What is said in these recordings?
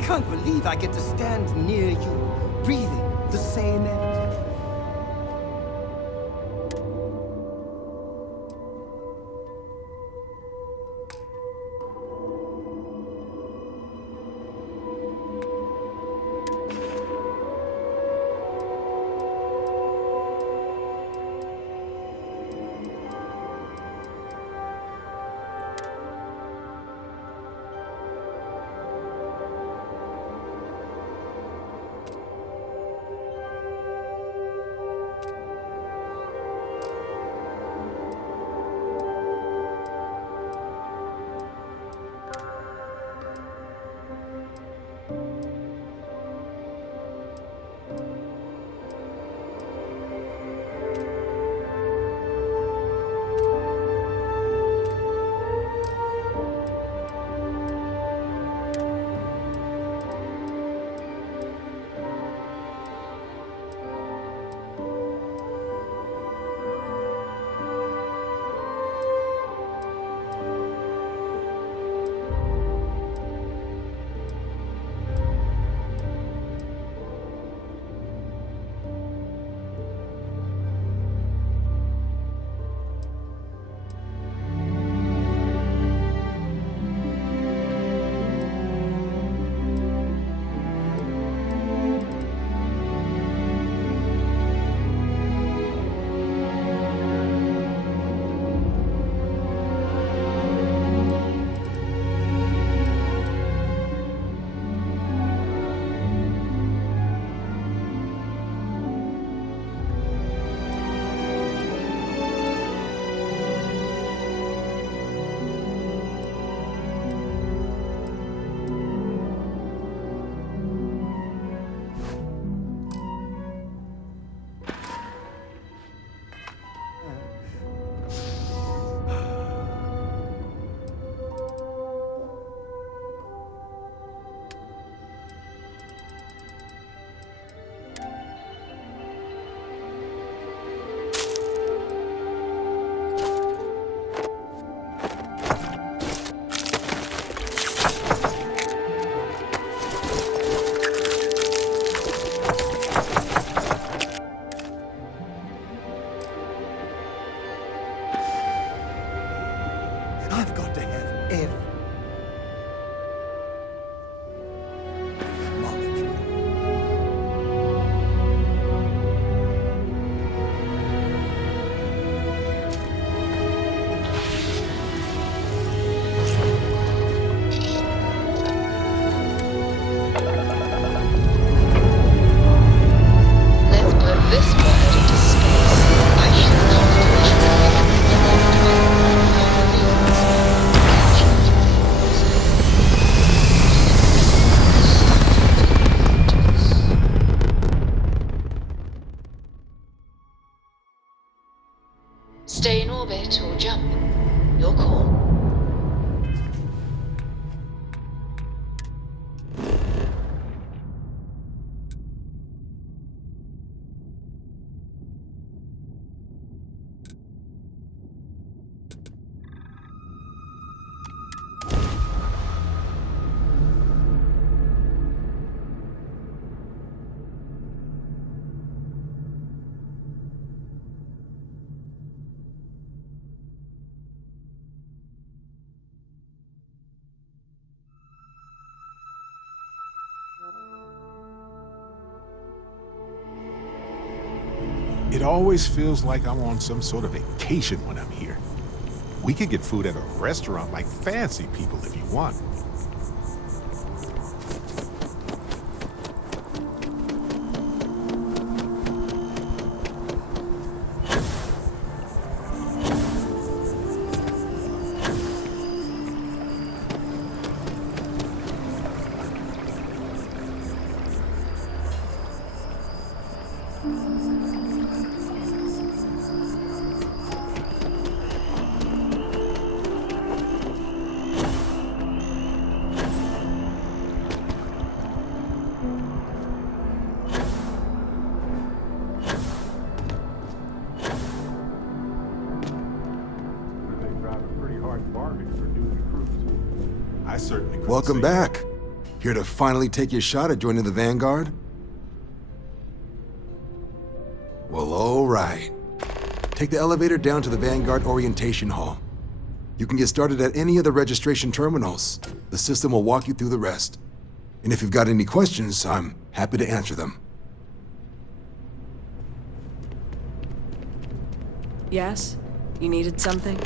I can't believe I get to stand near you, breathing the same air. I've got to have every molecule. Let's put this bird into space. I should stay in orbit or jump. Your call. It always feels like I'm on some sort of vacation when I'm here. We could get food at a restaurant like fancy people if you want. Welcome back. Here to finally take your shot at joining the Vanguard? Well, all right. Take the elevator down to the Vanguard Orientation Hall. You can get started at any of the registration terminals. The system will walk you through the rest. And if you've got any questions, I'm happy to answer them. Yes? You needed something?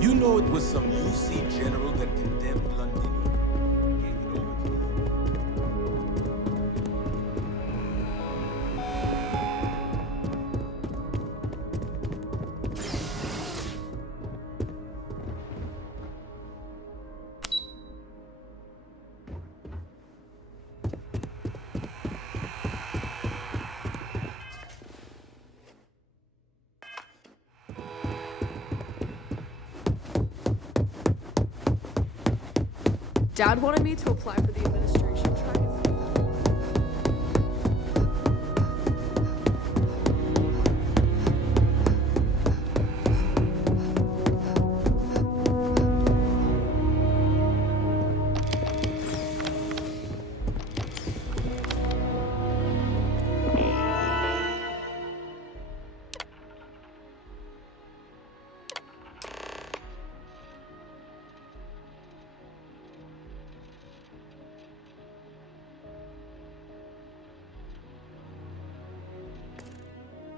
You know it was some UC general that condemned London. Gave it over to us. Dad wanted me to apply for the administration track.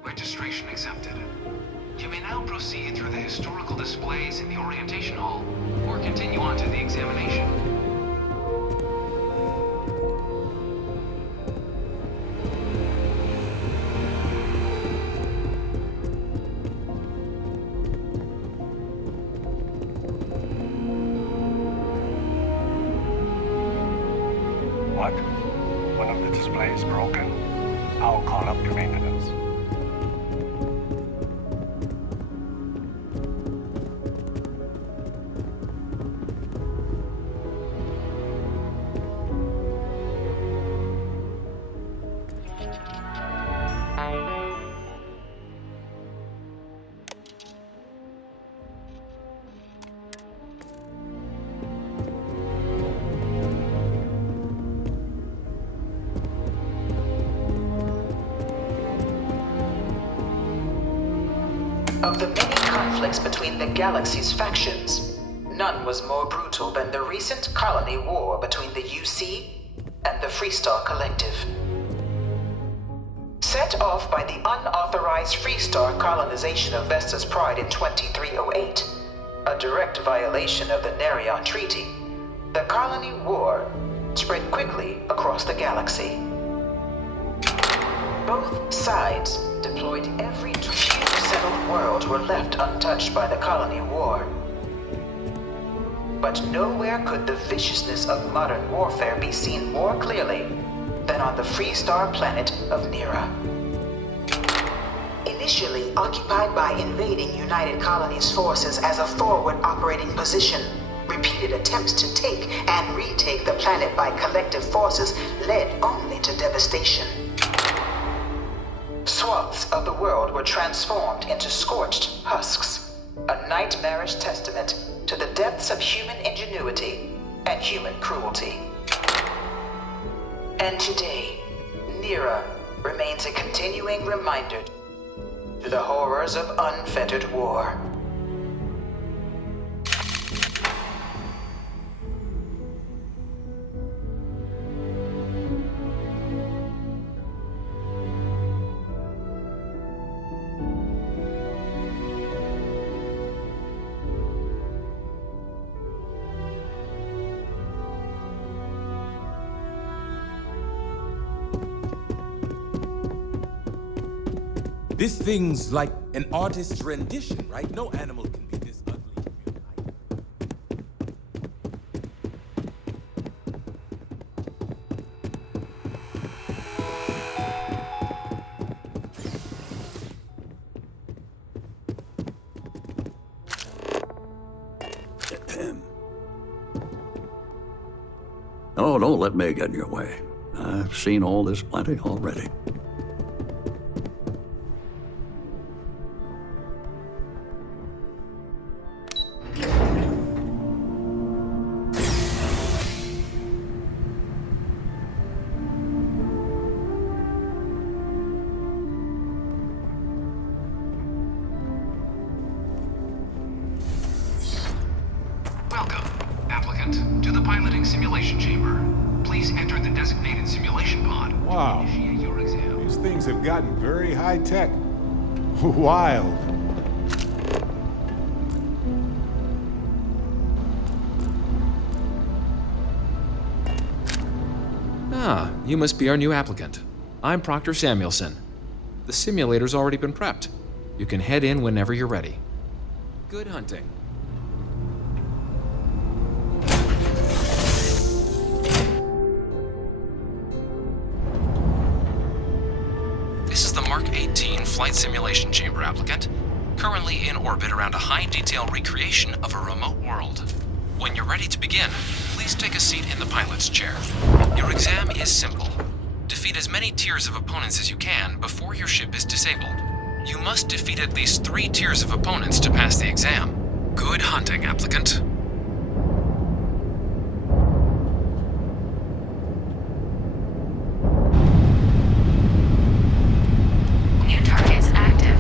Registration accepted. You may now proceed through the historical displays in the orientation hall, or continue on to the examination. What? One of the displays broken? I'll call up to maintenance. Of the many conflicts between the galaxy's factions, none was more brutal than the recent colony war between the UC and the Freestar Collective. Set off by the unauthorized Freestar colonization of Vesta's Pride in 2308, a direct violation of the Nerion Treaty, the colony war spread quickly across the galaxy. Both sides deployed every few settled worlds were left untouched by the colony war. But nowhere could the viciousness of modern warfare be seen more clearly than on the Freestar planet of Nira. Initially occupied by invading United Colonies forces as a forward operating position, repeated attempts to take and retake the planet by collective forces led only to devastation. Swaths of the world were transformed into scorched husks, a nightmarish testament to the depths of human ingenuity and human cruelty. And today, Nira remains a continuing reminder to the horrors of unfettered war. This thing's like an artist's rendition, right? No animal can be this ugly in real life. Oh, don't let me get in your way. I've seen all this plenty already. Welcome, applicant, to the piloting simulation chamber. Please enter the designated simulation pod. Wow. To initiate your exam. These things have gotten very high tech. Wild. Ah, you must be our new applicant. I'm Proctor Samuelson. The simulator's already been prepped. You can head in whenever you're ready. Good hunting. This is the Mark 18 Flight Simulation Chamber applicant, currently in orbit around a high-detail recreation of a remote world. When you're ready to begin, please take a seat in the pilot's chair. Your exam is simple. Defeat as many tiers of opponents as you can before your ship is disabled. You must defeat at least 3 tiers of opponents to pass the exam. Good hunting, applicant. New targets active.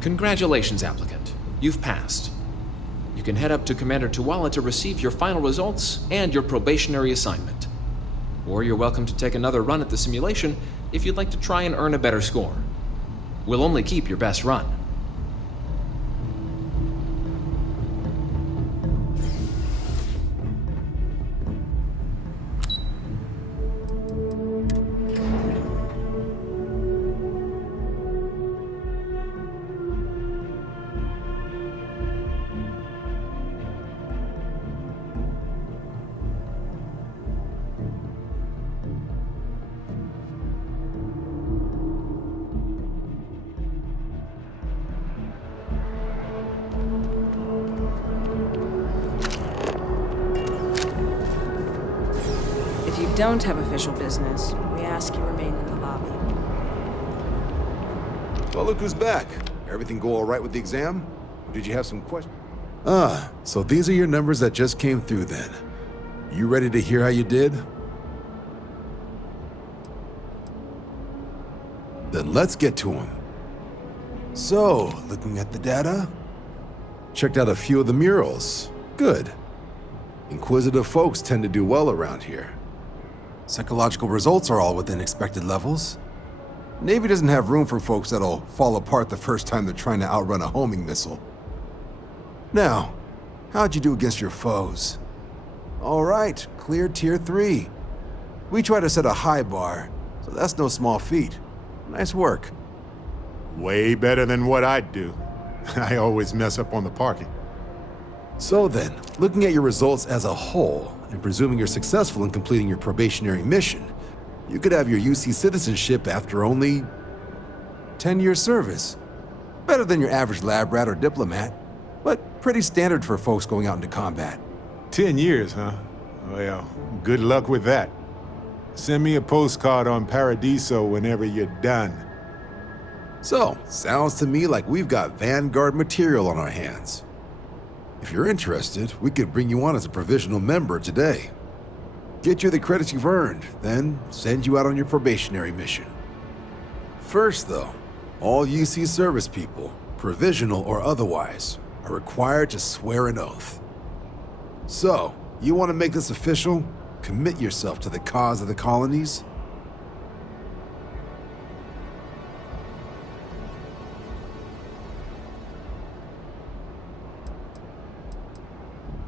Congratulations, applicant. You've passed. You can head up to Commander Tuwala to receive your final results and your probationary assignment. Or you're welcome to take another run at the simulation if you'd like to try and earn a better score. We'll only keep your best run. If you don't have official business, we ask you remain in the lobby. Well, look who's back. Everything go all right with the exam? Or did you have some questions? So these are your numbers that just came through then. You ready to hear how you did? Then let's get to them. So, looking at the data, checked out a few of the murals. Good. Inquisitive folks tend to do well around here. Psychological results are all within expected levels. Navy doesn't have room for folks that'll fall apart the first time they're trying to outrun a homing missile. Now, how'd you do against your foes? All right, clear Tier 3. We try to set a high bar, so that's no small feat. Nice work. Way better than what I'd do. I always mess up on the parking. So then, looking at your results as a whole, and presuming you're successful in completing your probationary mission, you could have your UC citizenship after only 10 years service. Better than your average lab rat or diplomat, but pretty standard for folks going out into combat. 10 years, huh? Well, good luck with that. Send me a postcard on Paradiso whenever you're done. So, sounds to me like we've got Vanguard material on our hands. If you're interested, we could bring you on as a provisional member today. Get you the credits you've earned, then send you out on your probationary mission. First, though, all UC service people, provisional or otherwise, are required to swear an oath. So, you want to make this official? Commit yourself to the cause of the colonies?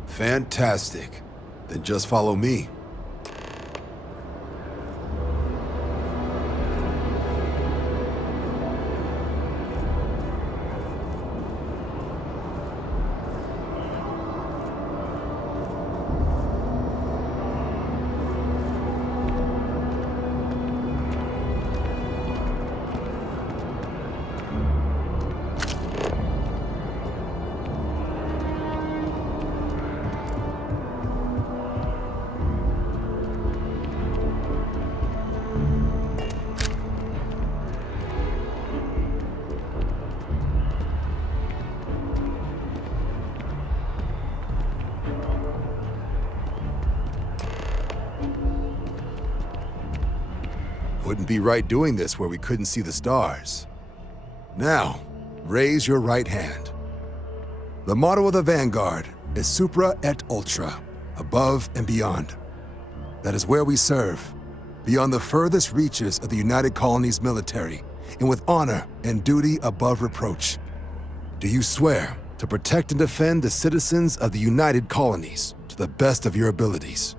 Fantastic. Then just follow me. Wouldn't be right doing this where we couldn't see the stars. Now, raise your right hand. The motto of the Vanguard is Supra et Ultra, above and beyond. That is where we serve, beyond the furthest reaches of the United Colonies military, and with honor and duty above reproach. Do you swear to protect and defend the citizens of the United Colonies to the best of your abilities?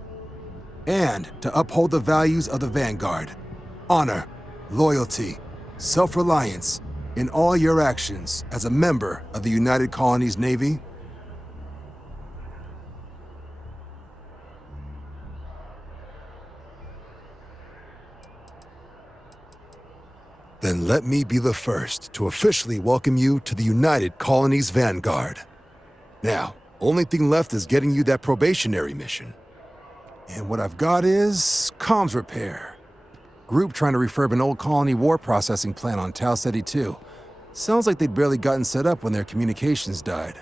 And to uphold the values of the Vanguard, honor, loyalty, self-reliance in all your actions as a member of the United Colonies Navy? Then let me be the first to officially welcome you to the United Colonies Vanguard. Now, only thing left is getting you that probationary mission. And what I've got is comms repair. Group trying to refurb an old colony war processing plant on Tau Ceti 2. Sounds like they'd barely gotten set up when their communications died.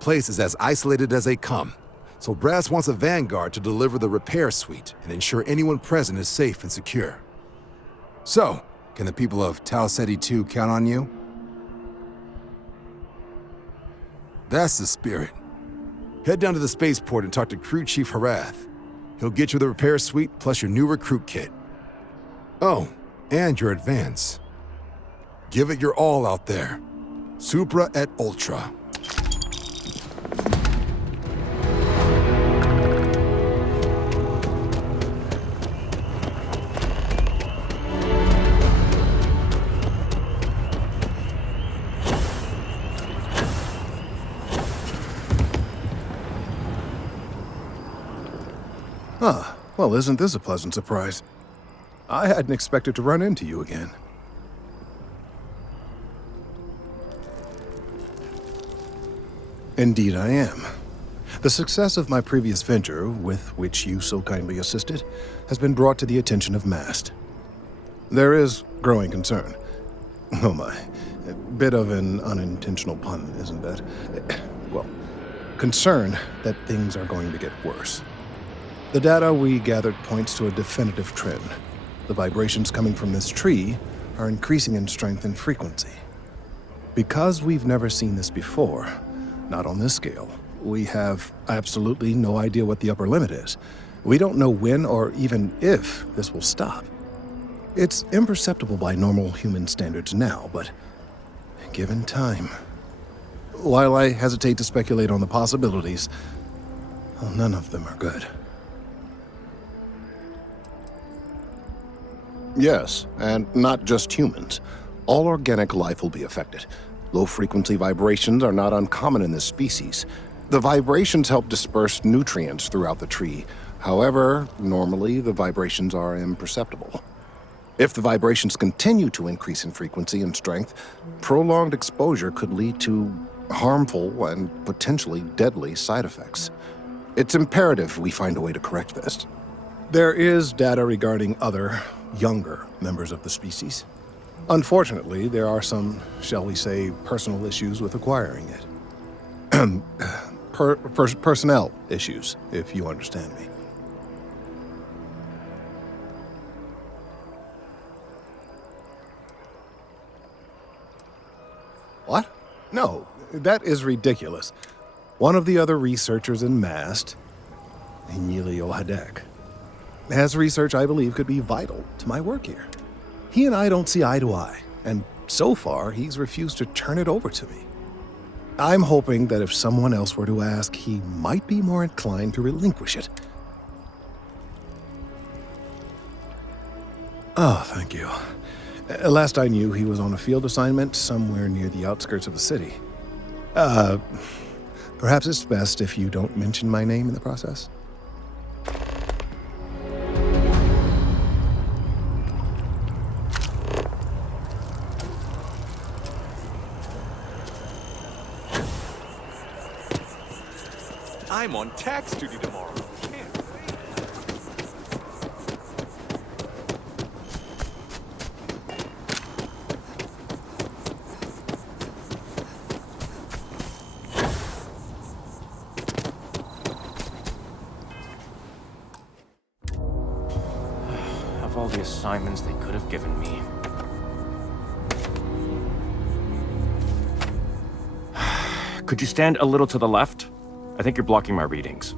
Place is as isolated as they come, so Brass wants a Vanguard to deliver the repair suite and ensure anyone present is safe and secure. So, can the people of Tau Ceti 2 count on you? That's the spirit. Head down to the spaceport and talk to Crew Chief Harath. He'll get you the repair suite plus your new recruit kit. Oh, and your advance. Give it your all out there. Supra et Ultra. Huh. Well, isn't this a pleasant surprise? I hadn't expected to run into you again. Indeed I am. The success of my previous venture, with which you so kindly assisted, has been brought to the attention of MAST. There is growing concern. Oh my. A bit of an unintentional pun, isn't it? Well, concern that things are going to get worse. The data we gathered points to a definitive trend. The vibrations coming from this tree are increasing in strength and frequency. Because we've never seen this before, not on this scale, we have absolutely no idea what the upper limit is. We don't know when or even if this will stop. It's imperceptible by normal human standards now, but given time. While I hesitate to speculate on the possibilities, well, none of them are good. Yes, and not just humans. All organic life will be affected. Low-frequency vibrations are not uncommon in this species. The vibrations help disperse nutrients throughout the tree. However, normally the vibrations are imperceptible. If the vibrations continue to increase in frequency and strength, prolonged exposure could lead to harmful and potentially deadly side effects. It's imperative we find a way to correct this. There is data regarding other, younger members of the species. Unfortunately, there are some, shall we say, personal issues with acquiring it. Personnel issues, if you understand me. What? No, that is ridiculous. One of the other researchers in MAST, Emilio Hadek, has research I believe could be vital to my work here. He and I don't see eye to eye, and so far he's refused to turn it over to me. I'm hoping that if someone else were to ask, he might be more inclined to relinquish it. Oh, thank you. Last I knew, he was on a field assignment somewhere near the outskirts of the city. Perhaps it's best if you don't mention my name in the process. I'm on tax duty tomorrow. Of all the assignments they could have given me. Could you stand a little to the left? I think you're blocking my readings.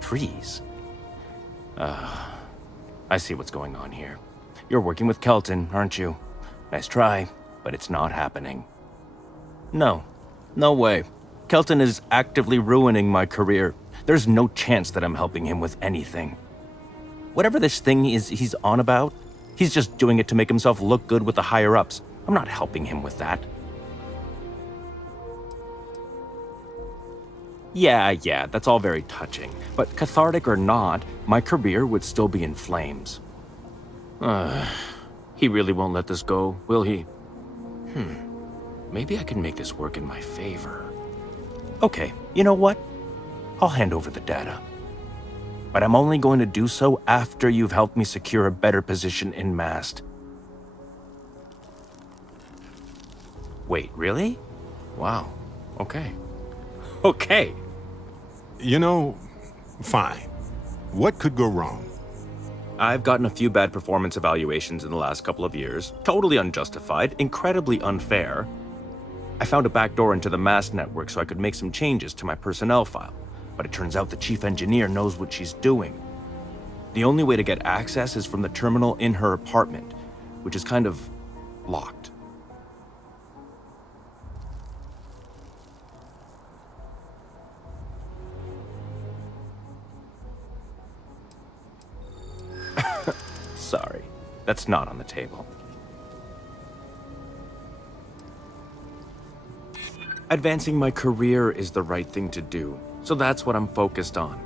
Trees? I see what's going on here. You're working with Kelton, aren't you? Nice try, but it's not happening. No way. Kelton is actively ruining my career. There's no chance that I'm helping him with anything. Whatever this thing is he's on about, he's just doing it to make himself look good with the higher-ups. I'm not helping him with that. Yeah, that's all very touching. But cathartic or not, my career would still be in flames. He really won't let this go, will he? Maybe I can make this work in my favor. Okay, you know what? I'll hand over the data. But I'm only going to do so after you've helped me secure a better position in MAST. Wait, really? Wow. Okay. You know, fine. What could go wrong? I've gotten a few bad performance evaluations in the last couple of years. Totally unjustified, incredibly unfair. I found a backdoor into the MAST network so I could make some changes to my personnel file, but it turns out the chief engineer knows what she's doing. The only way to get access is from the terminal in her apartment, which is kind of locked. Sorry, that's not on the table. Advancing my career is the right thing to do, so that's what I'm focused on.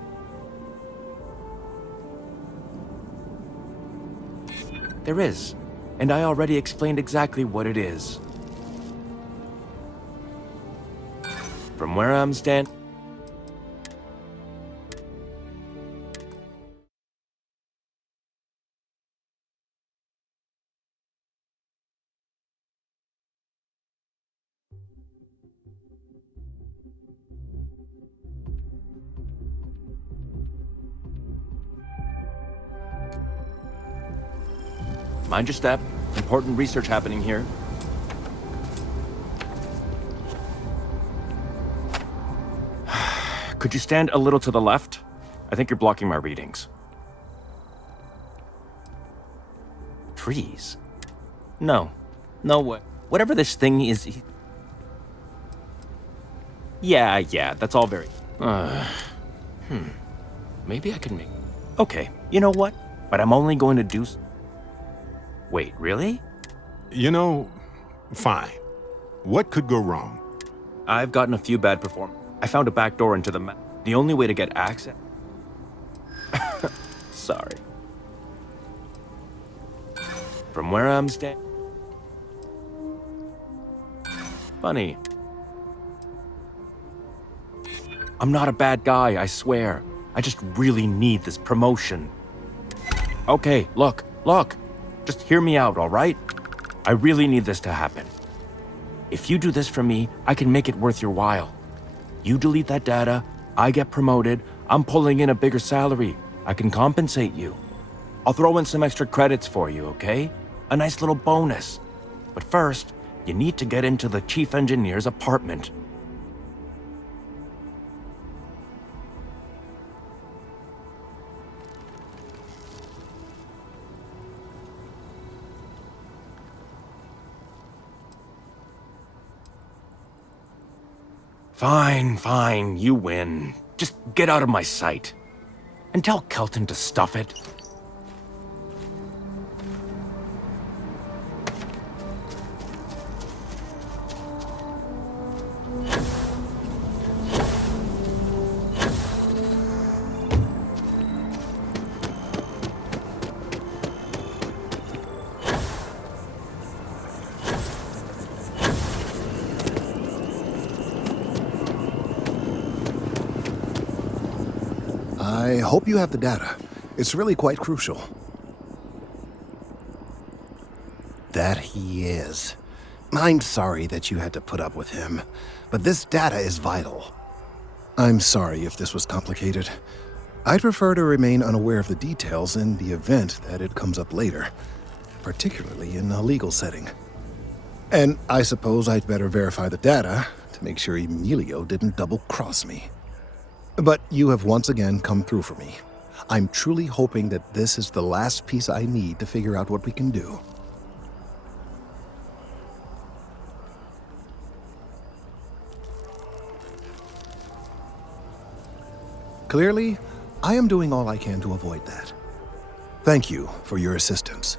There is, and I already explained exactly what it is. From where I'm standing... Mind your step. Important research happening here. Could you stand a little to the left? I think you're blocking my readings. Trees? No. No way. Whatever this thing is... Yeah, that's all very... Maybe I can make... Okay, you know what? But I'm only going to do... Wait, really? You know, fine. What could go wrong? I've gotten a few bad I found a backdoor into the the only way to get access... Sorry. From where I'm standing... Funny. I'm not a bad guy, I swear. I just really need this promotion. Okay, look. Just hear me out, all right? I really need this to happen. If you do this for me, I can make it worth your while. You delete that data, I get promoted, I'm pulling in a bigger salary. I can compensate you. I'll throw in some extra credits for you, okay? A nice little bonus. But first, you need to get into the chief engineer's apartment. Fine, you win. Just get out of my sight. And tell Kelton to stuff it. I hope you have the data. It's really quite crucial. That he is. I'm sorry that you had to put up with him, but this data is vital. I'm sorry if this was complicated. I'd prefer to remain unaware of the details in the event that it comes up later, particularly in a legal setting. And I suppose I'd better verify the data to make sure Emilio didn't double-cross me. But you have once again come through for me. I'm truly hoping that this is the last piece I need to figure out what we can do. Clearly, I am doing all I can to avoid that. Thank you for your assistance.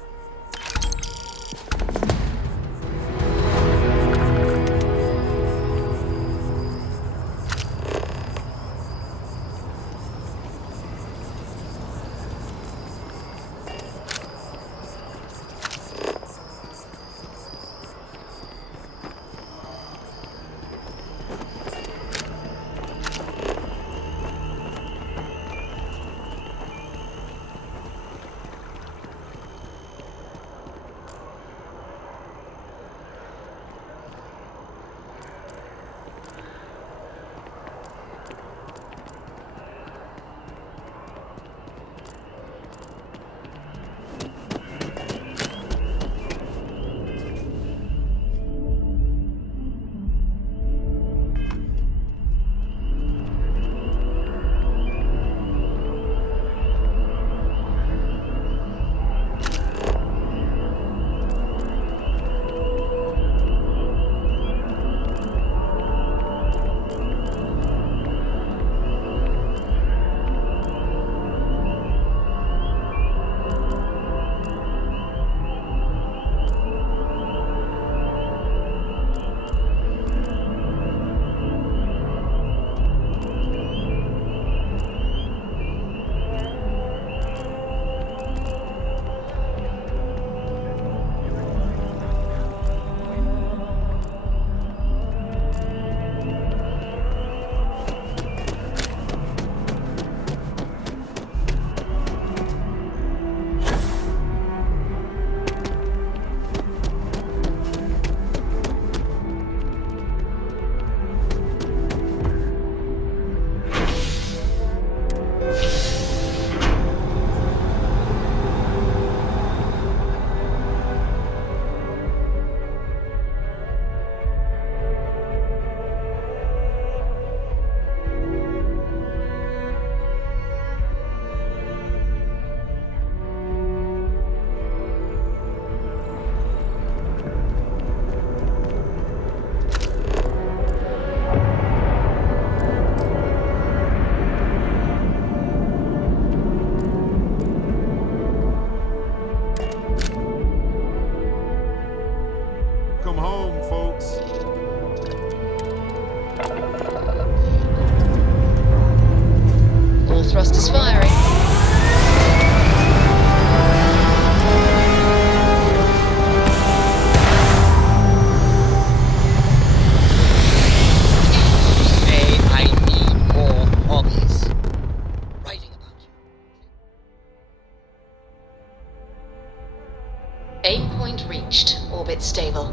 orbit stable.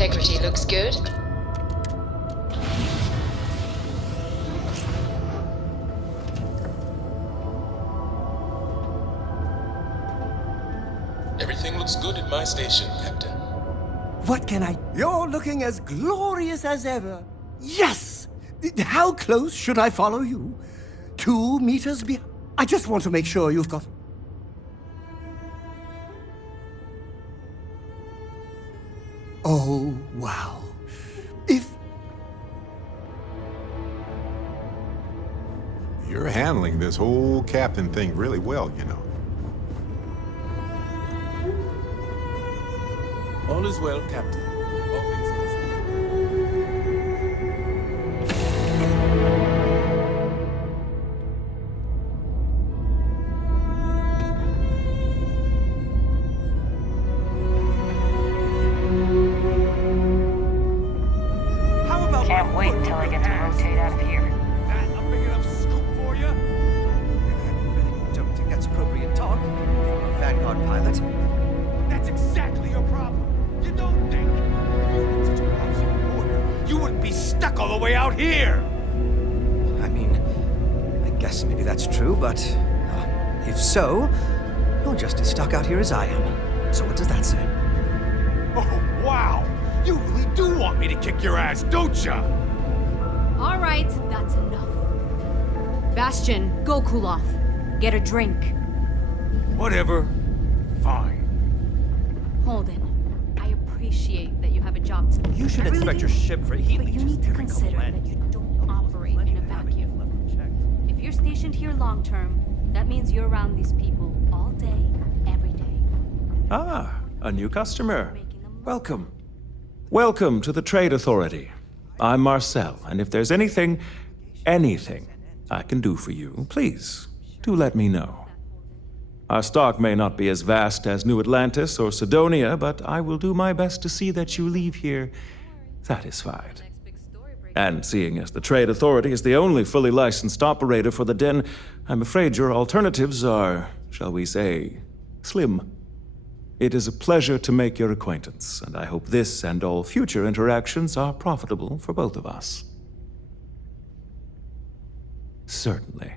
Integrity looks good. Everything looks good at my station, Captain. What can I... You're looking as glorious as ever. Yes! How close should I follow you? 2 meters behind? I just want to make sure you've got... Oh, wow. If... You're handling this whole captain thing really well, you know. All is well, Captain. All things considered. Can't wait until I get to rotate out of here. That a big enough scoop for you? Don't think that's appropriate talk for a Vanguard pilot. That's exactly your problem. You don't think. If you were such a lousy reporter, you wouldn't be stuck all the way out here. I mean, I guess maybe that's true, but if so, you're just as stuck out here as I am. So what does that say? Oh, wow. You really do want me to kick your ass, don't ya? All right, that's enough. Bastion, go cool off. Get a drink. Whatever. Fine. Holden, I appreciate that you have a job to do. You should I really inspect do. your ship for heat But you leeches need to every couple consider that minutes. you don't operate in a vacuum. If you're stationed here long term, that means you're around these people all day, every day. Ah, a new customer. Welcome. Welcome to the Trade Authority. I'm Marcel, and if there's anything I can do for you, please, do let me know. Our stock may not be as vast as New Atlantis or Sidonia, but I will do my best to see that you leave here satisfied. And seeing as the Trade Authority is the only fully licensed operator for the Den, I'm afraid your alternatives are, shall we say, slim. It is a pleasure to make your acquaintance, and I hope this and all future interactions are profitable for both of us. Certainly.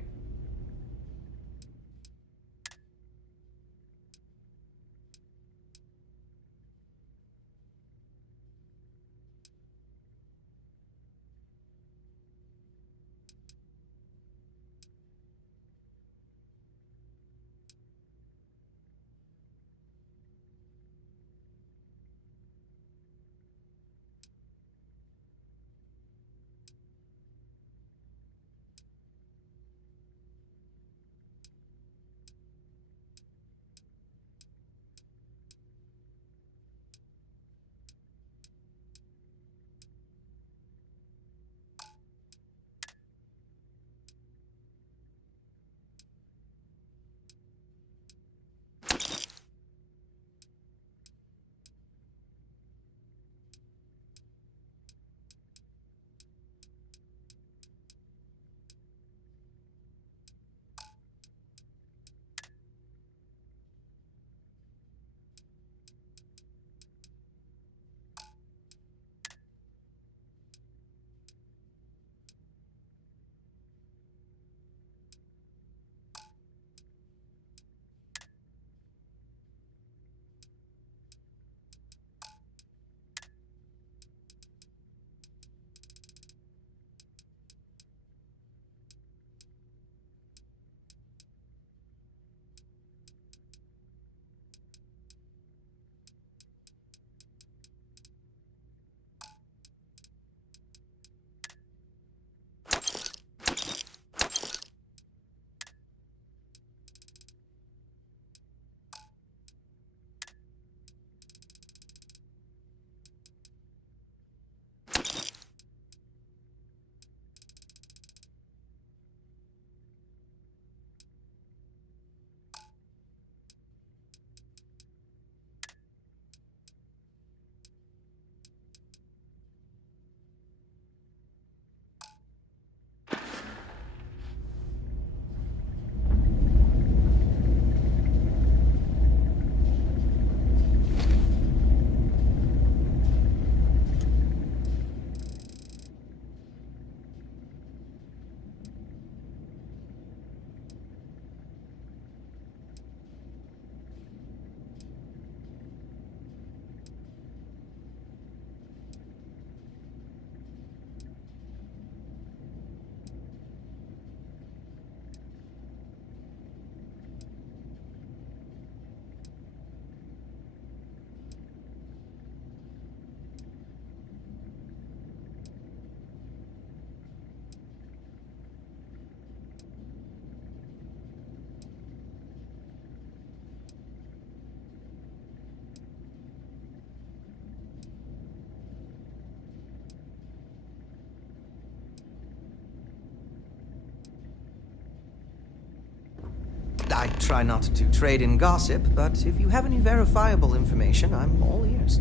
I try not to trade in gossip, but if you have any verifiable information, I'm all ears.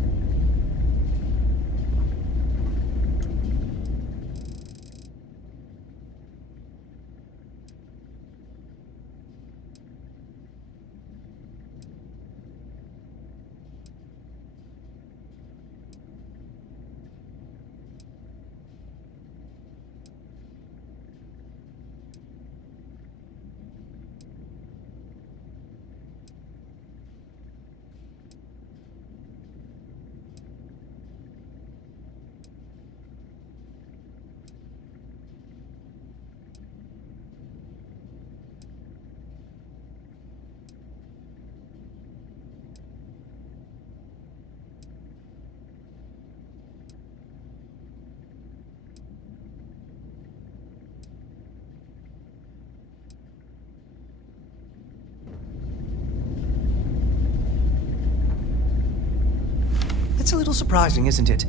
It's a little surprising, isn't it?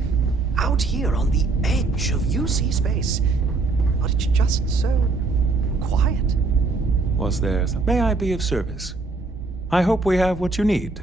Out here on the edge of UC space. But it's just so quiet. Was there... May I be of service? I hope we have what you need.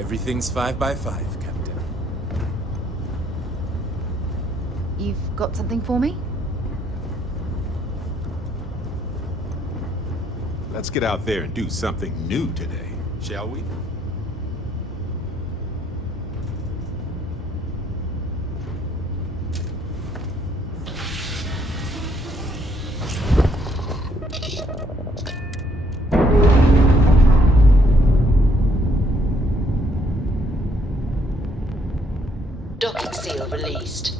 Everything's 5 by 5, Captain. You've got something for me? Let's get out there and do something new today, shall we? Docking seal released.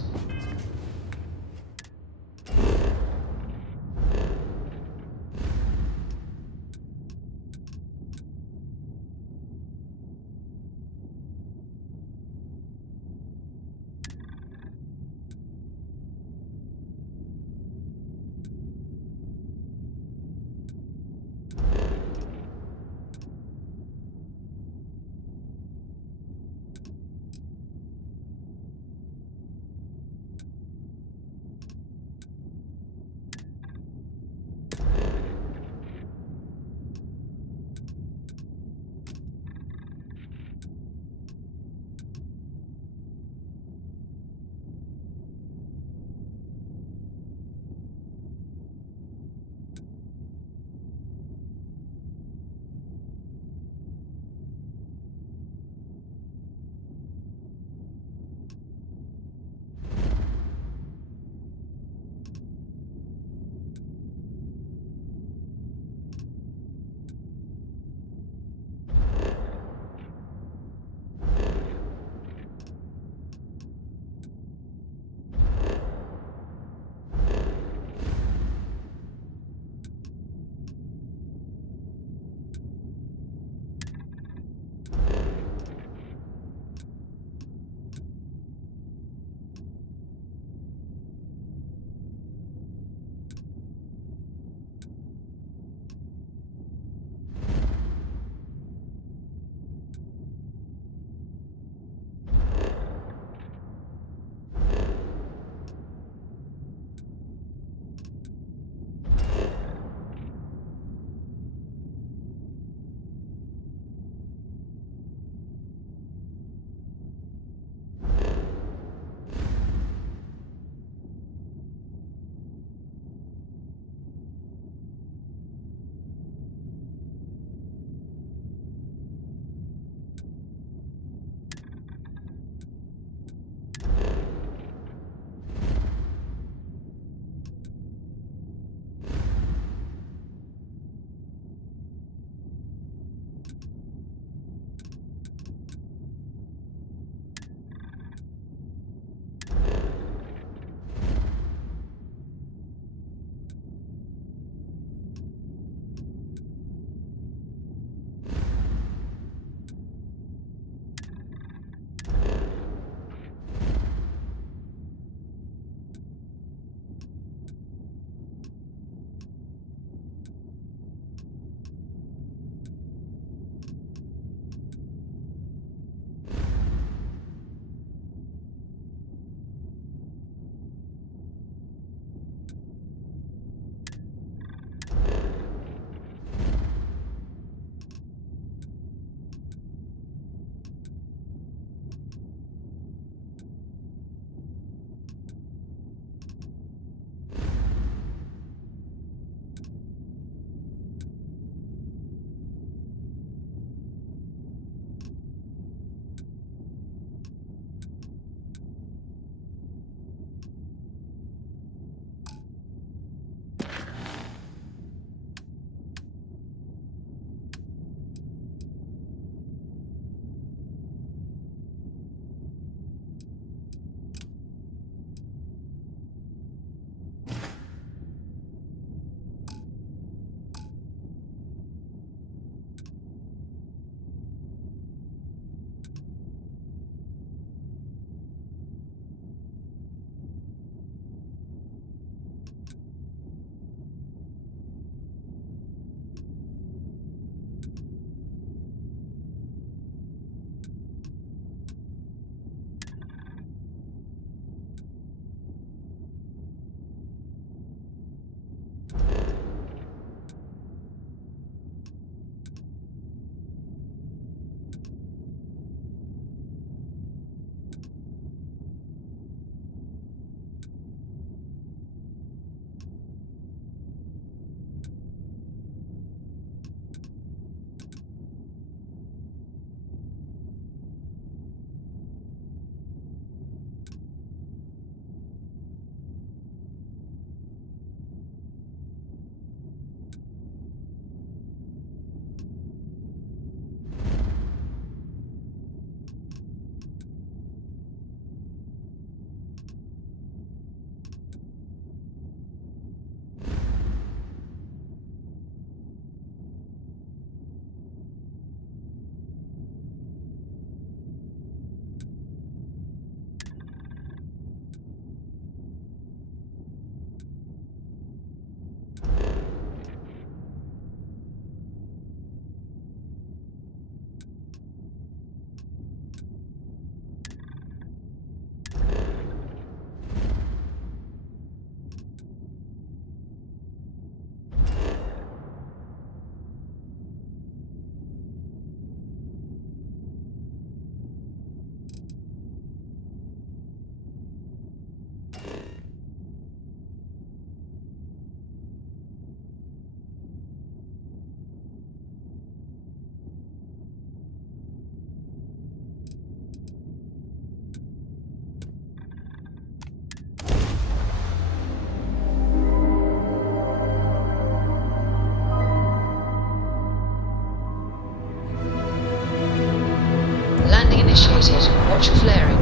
initiated. Watch your flaring.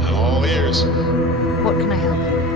I'm all ears. What can I help you with?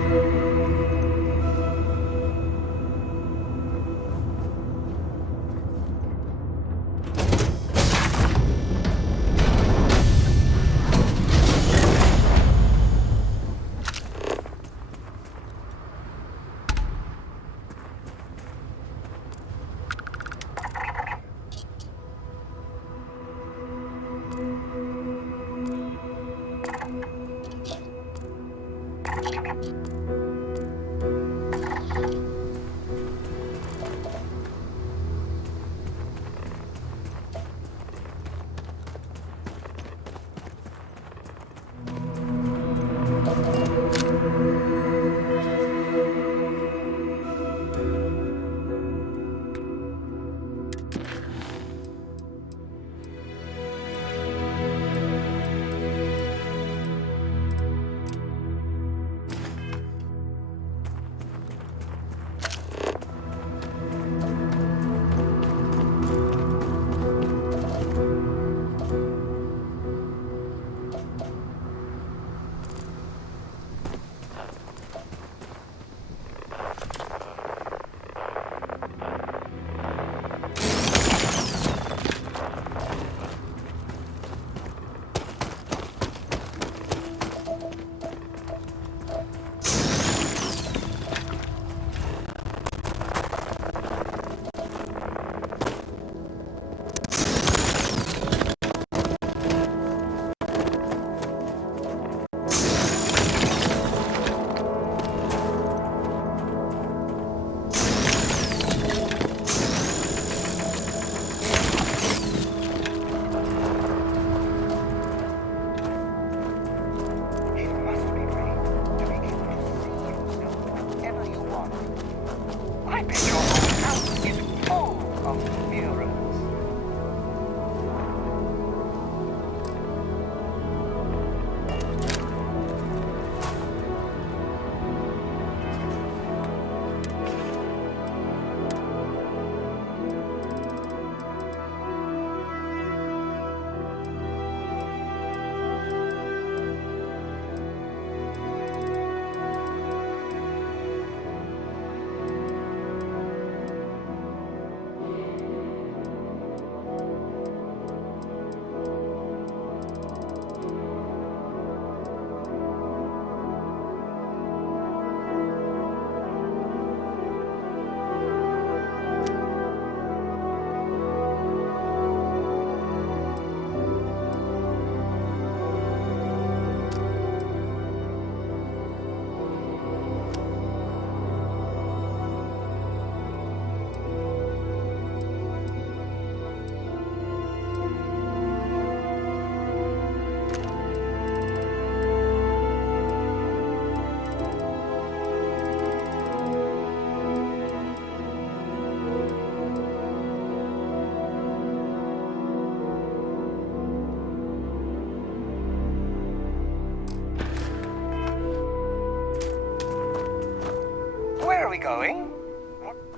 Where are we going?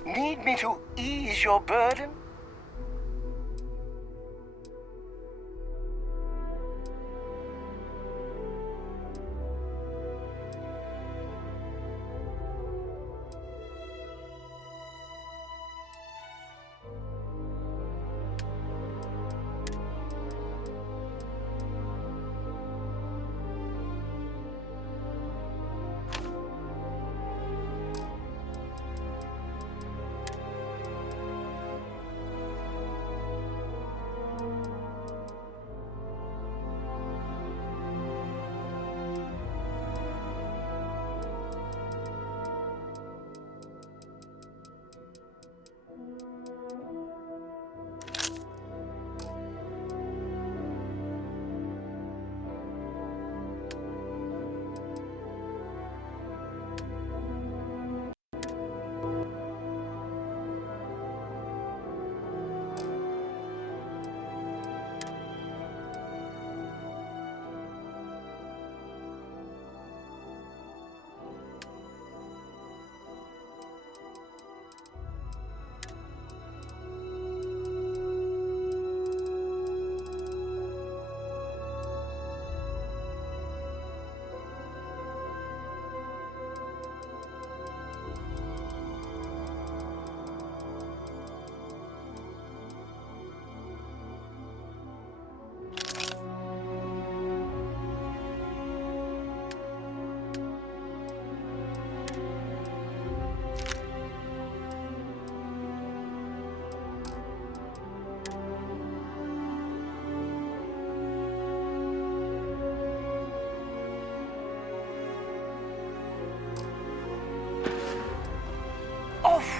Need me to ease your burden?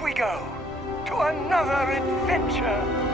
we go to another adventure.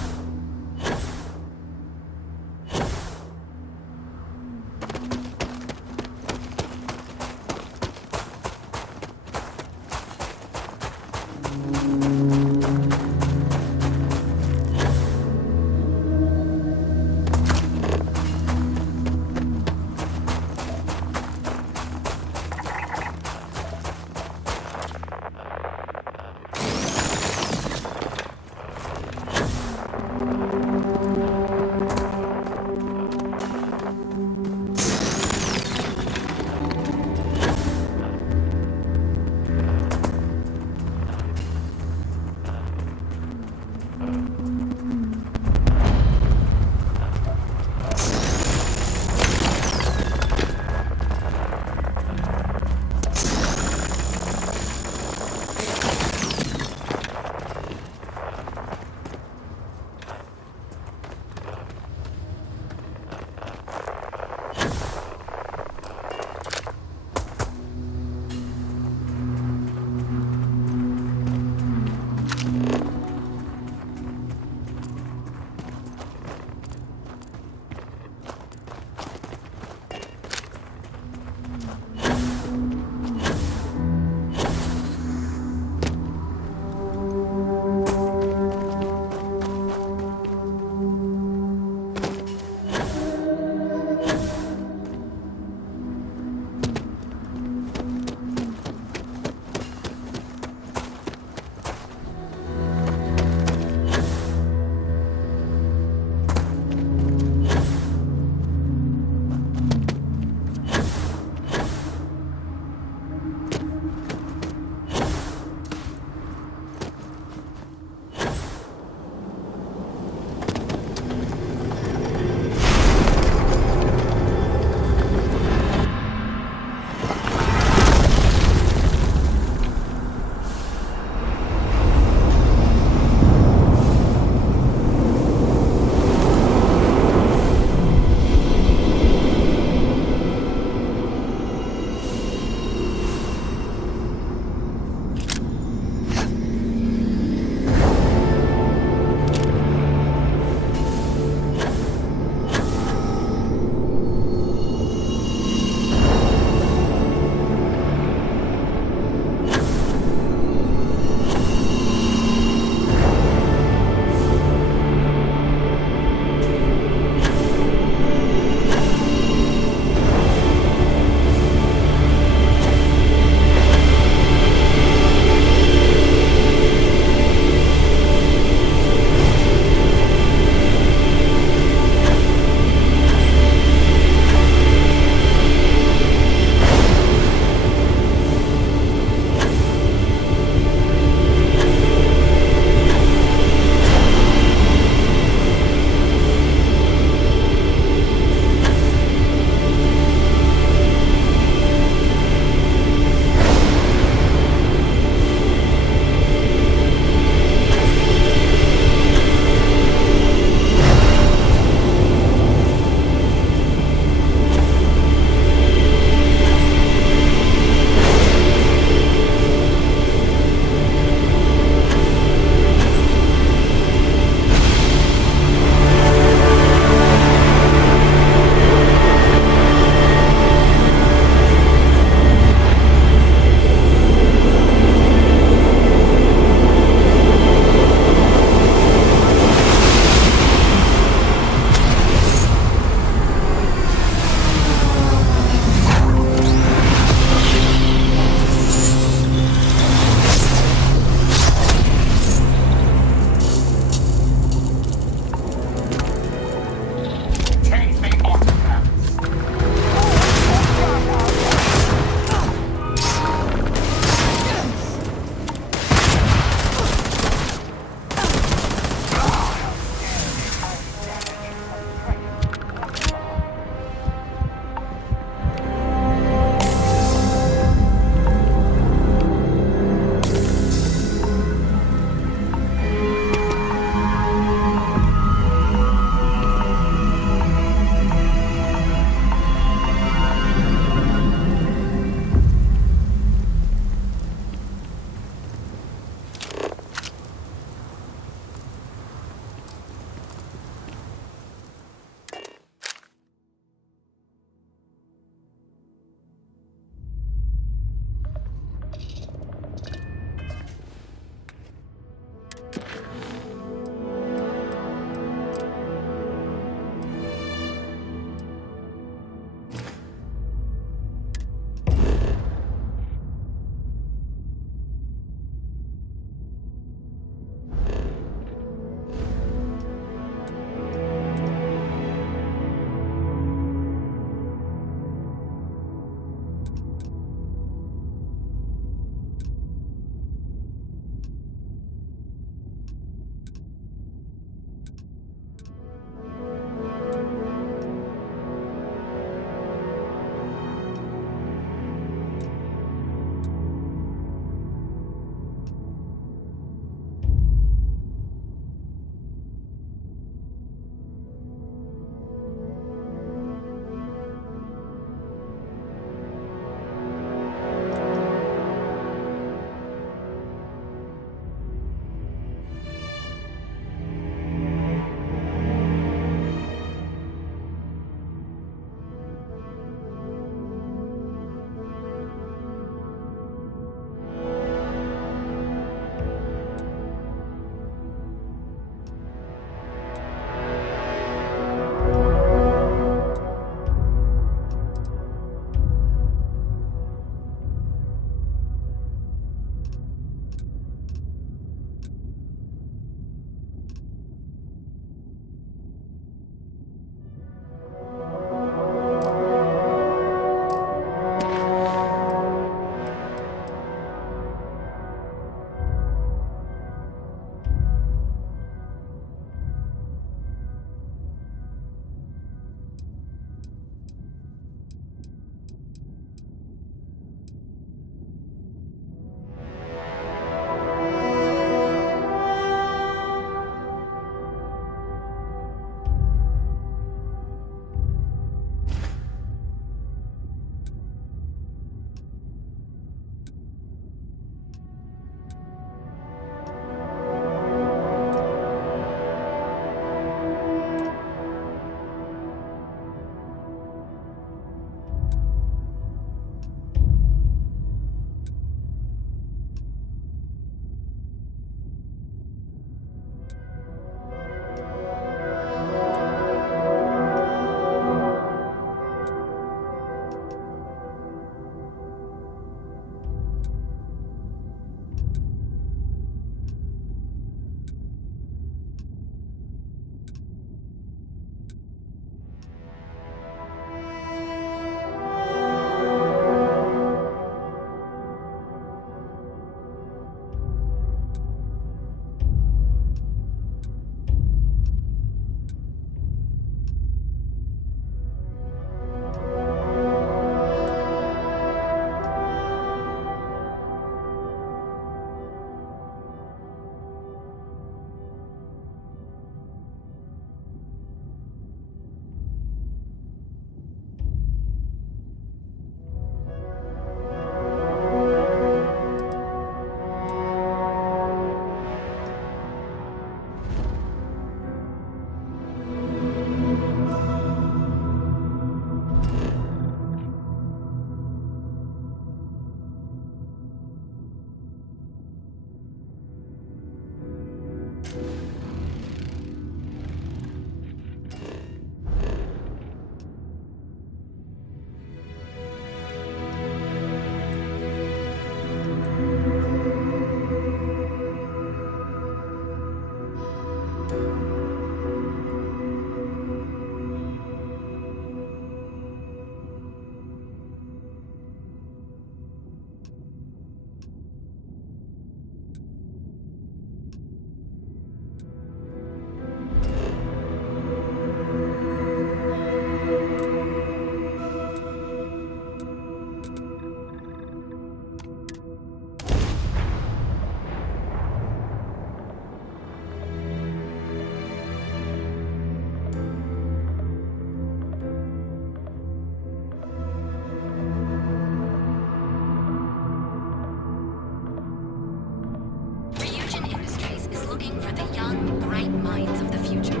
looking for the young, bright minds of the future.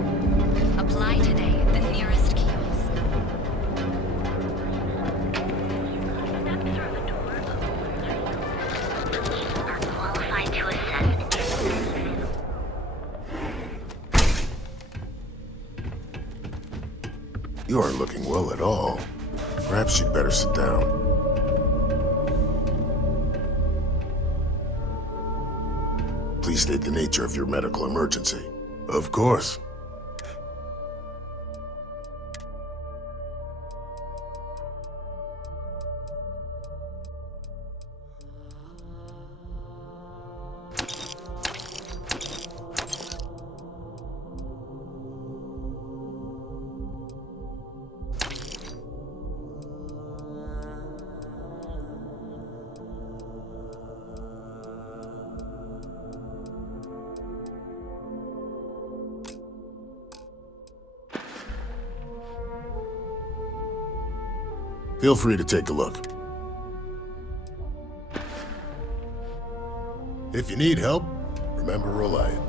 Apply today at the nearest kiosk. Are qualified to assess. You aren't looking well at all. Perhaps you'd better sit down. Please state the nature of your medical emergency. Of course. Feel free to take a look. If you need help, remember Reliant.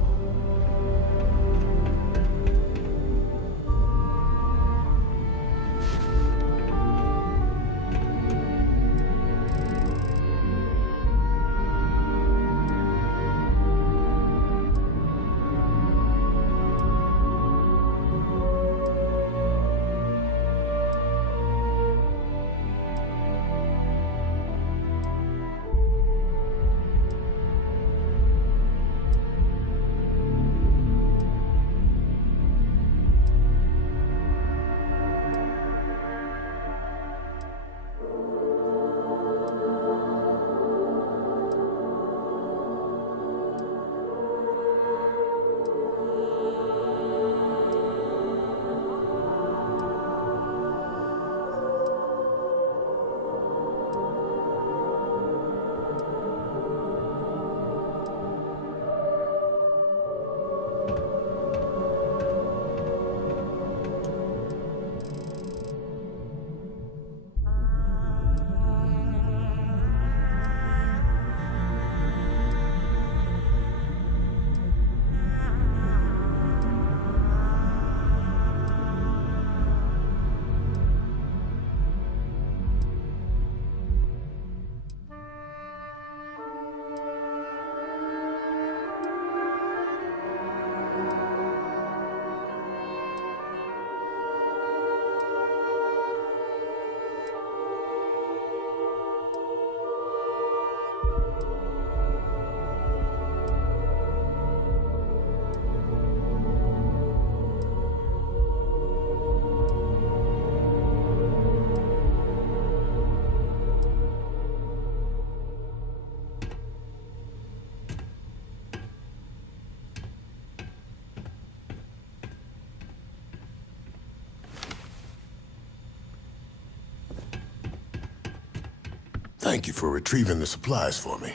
Thank you for retrieving the supplies for me.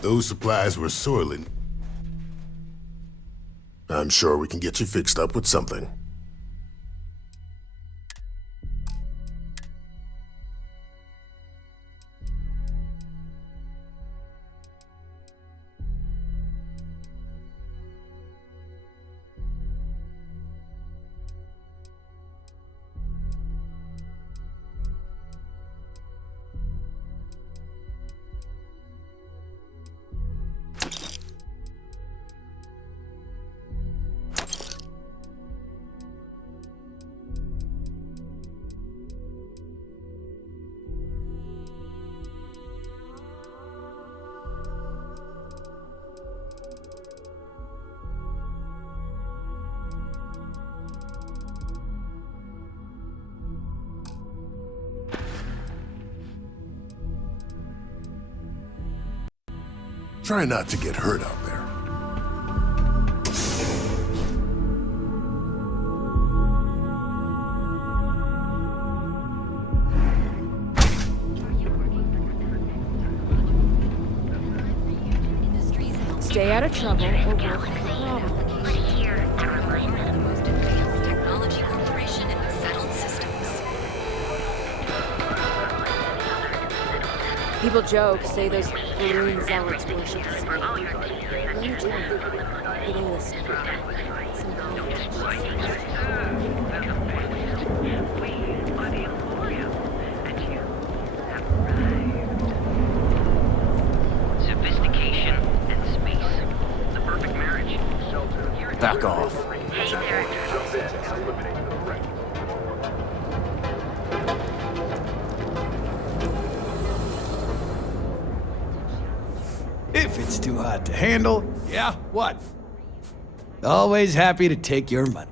Those supplies were sorely... I'm sure we can get you fixed up with something. Try not to get hurt out there. Stay out of trouble or we'll have a problem. Most advanced technology corporation in the settled systems. People joke, say those balloon zealots worship the snake. Let me tell you, it ain't a snake. It's some kind of Sophistication and space. The perfect marriage. Back off. If it's too hot to handle, yeah, what? Always happy to take your money.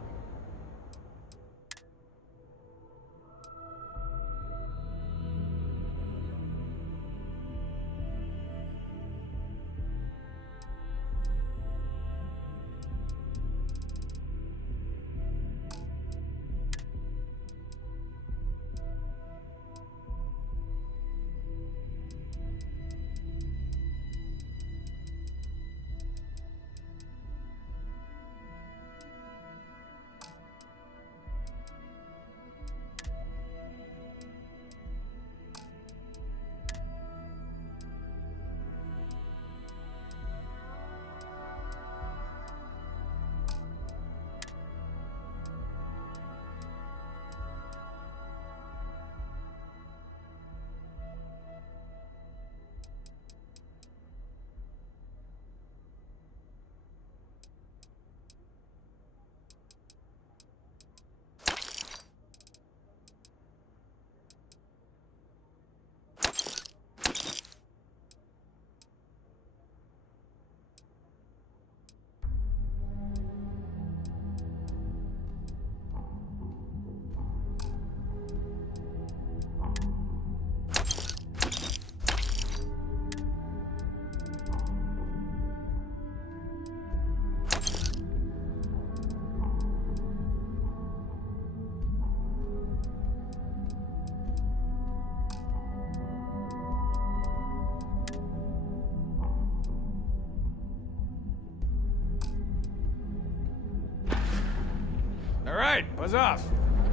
All right, buzz off.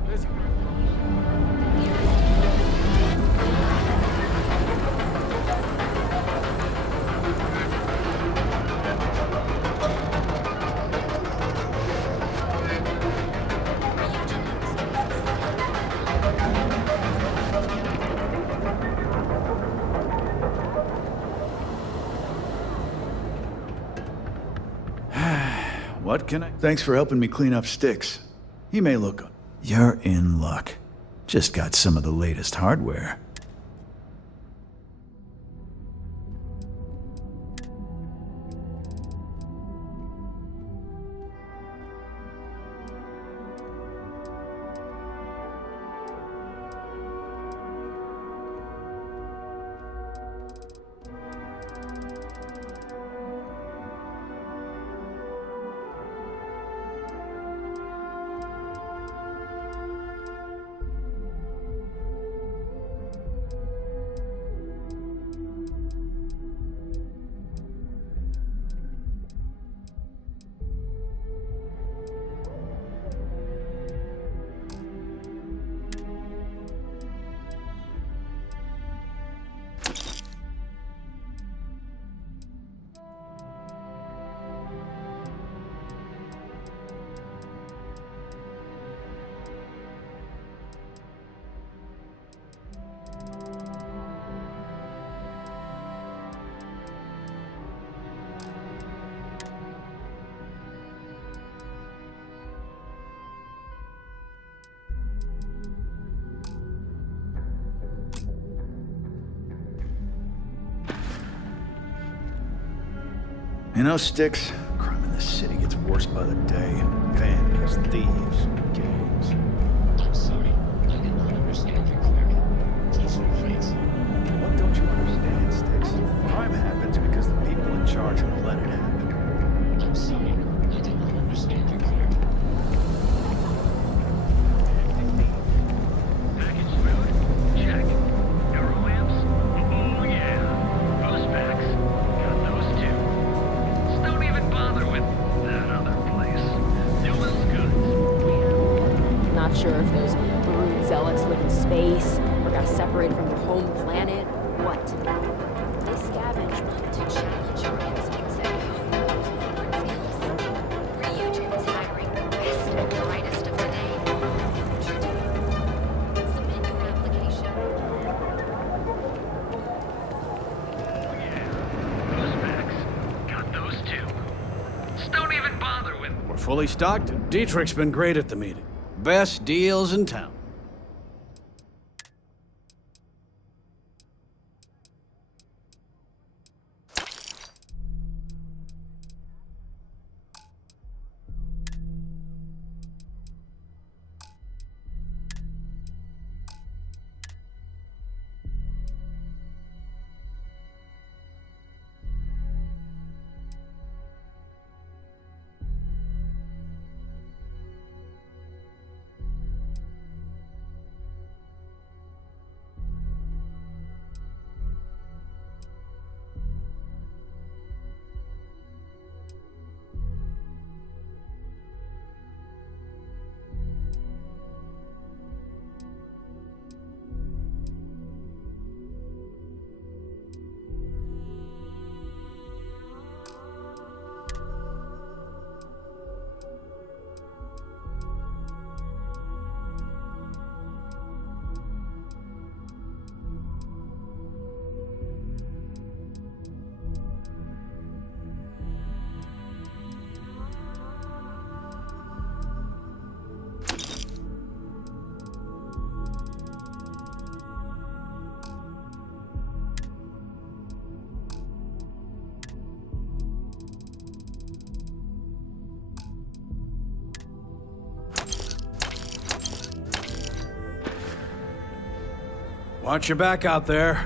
Busy. What can I... Thanks for helping me clean up Styx. He may look... You're in luck. Just got some of the latest hardware. You know, Styx, crime in this city gets worse by the day. Vandals, thieves, gangs. I'm sorry, I did not understand your query. Please rephrase. What don't you understand, Styx? Crime happens because the people in charge will let it happen. I'm sorry, I did not understand your query. Package food? Check. Neuro lamps? Oh yeah. Boost packs? Got those too. Just don't even bother with that other place. Newell's Goods. want to challenge your instincts and hone those inward skills? Ryujin is hiring the best and brightest of the day. Submit your application. Who's Max? Got those two. Just don't even bother with them. We're fully stocked, and Dietrich's been great at the meeting. Best deals in town. Watch your back out there.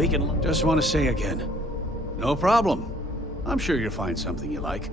He can... Just want to say again, no problem. I'm sure you'll find something you like.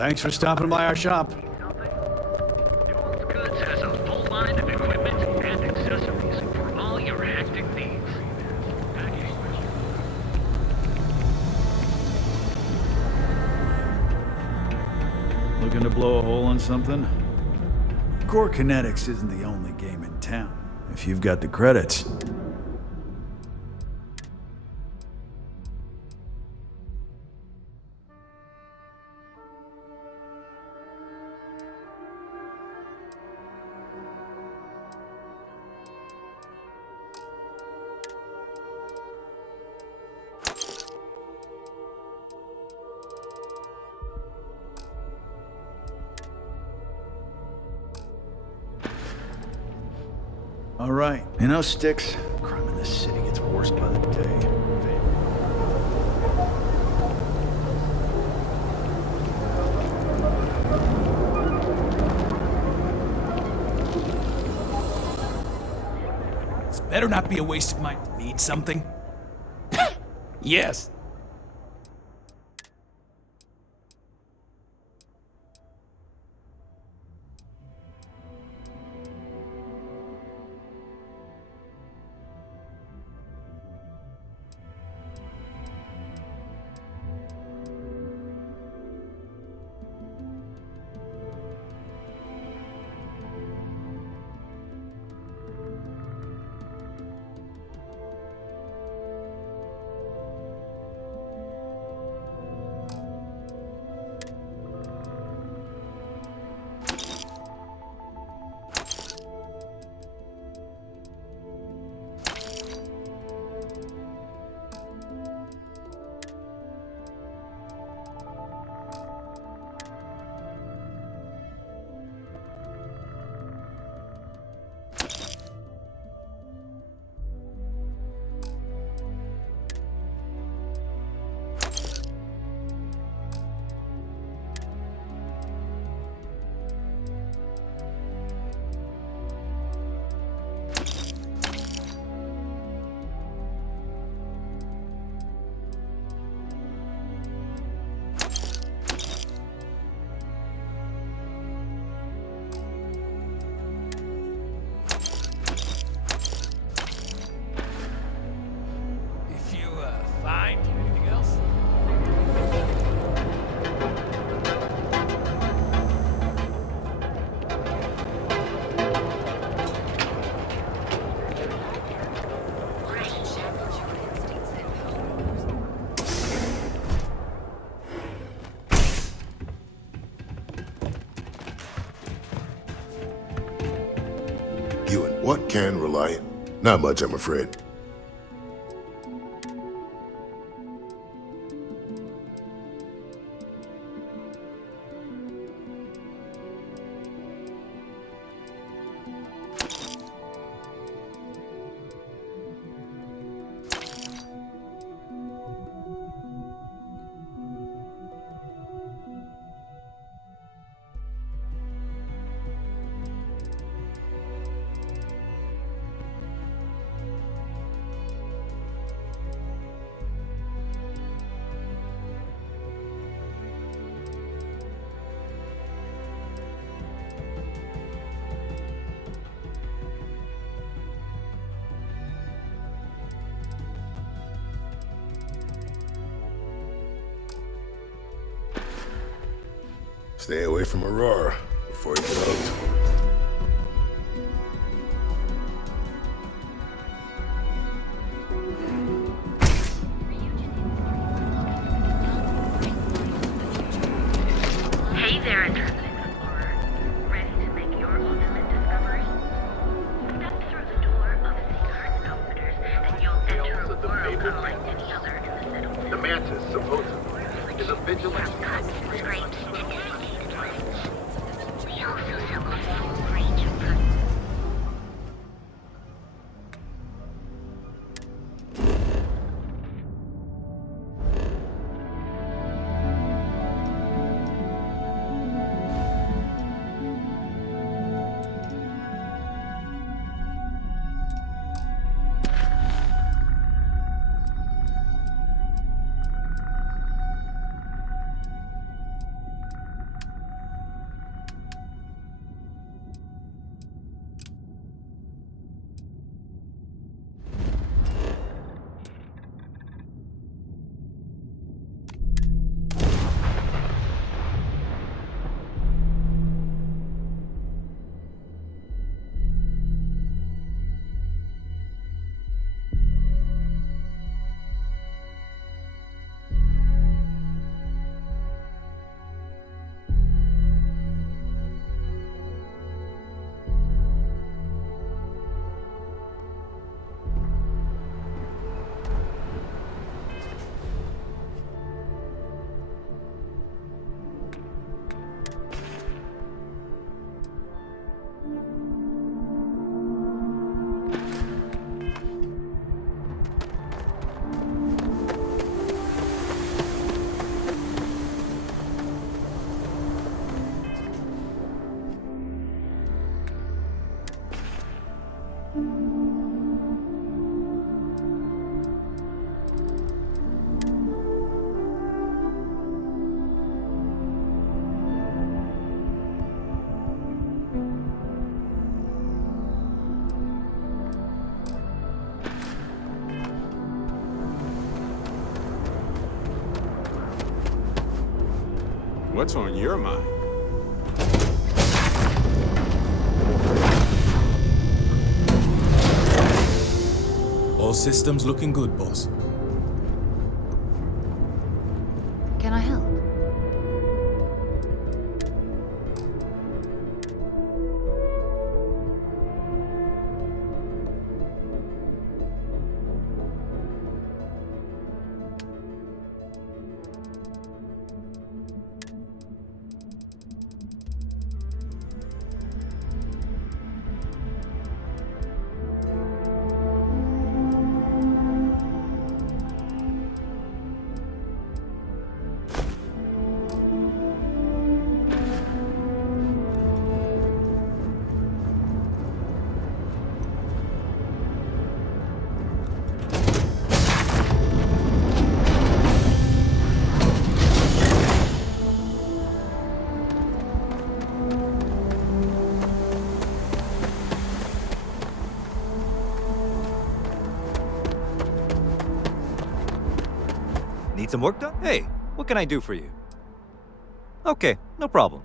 Thanks for stopping by our shop. Goods has a full line of equipment and accessories for all your hectic needs. Looking to blow a hole on something? Core Kinetics isn't the only game in town. If you've got the credits. All right. You know, Sticks, crime in this city gets worse by the day. This better not be a waste of my... Need something? Yes. Find anything else? Ewan, what can Reliant? Not much, I'm afraid. Stay away from Aurora before you get hooked. Hey there, Internet Explorer. Ready to make your ultimate discovery? Step through the door of Secret Outfitters and you'll enter a world unlike any other in the settlement. The Mantis, supposedly, is a vigilant... From cuts, scrapes, to dislocated limbs. We also sell a full range of products. What's on your mind? All systems looking good, boss. Can I help? Need some work done? Hey, what can I do for you? Okay, no problem.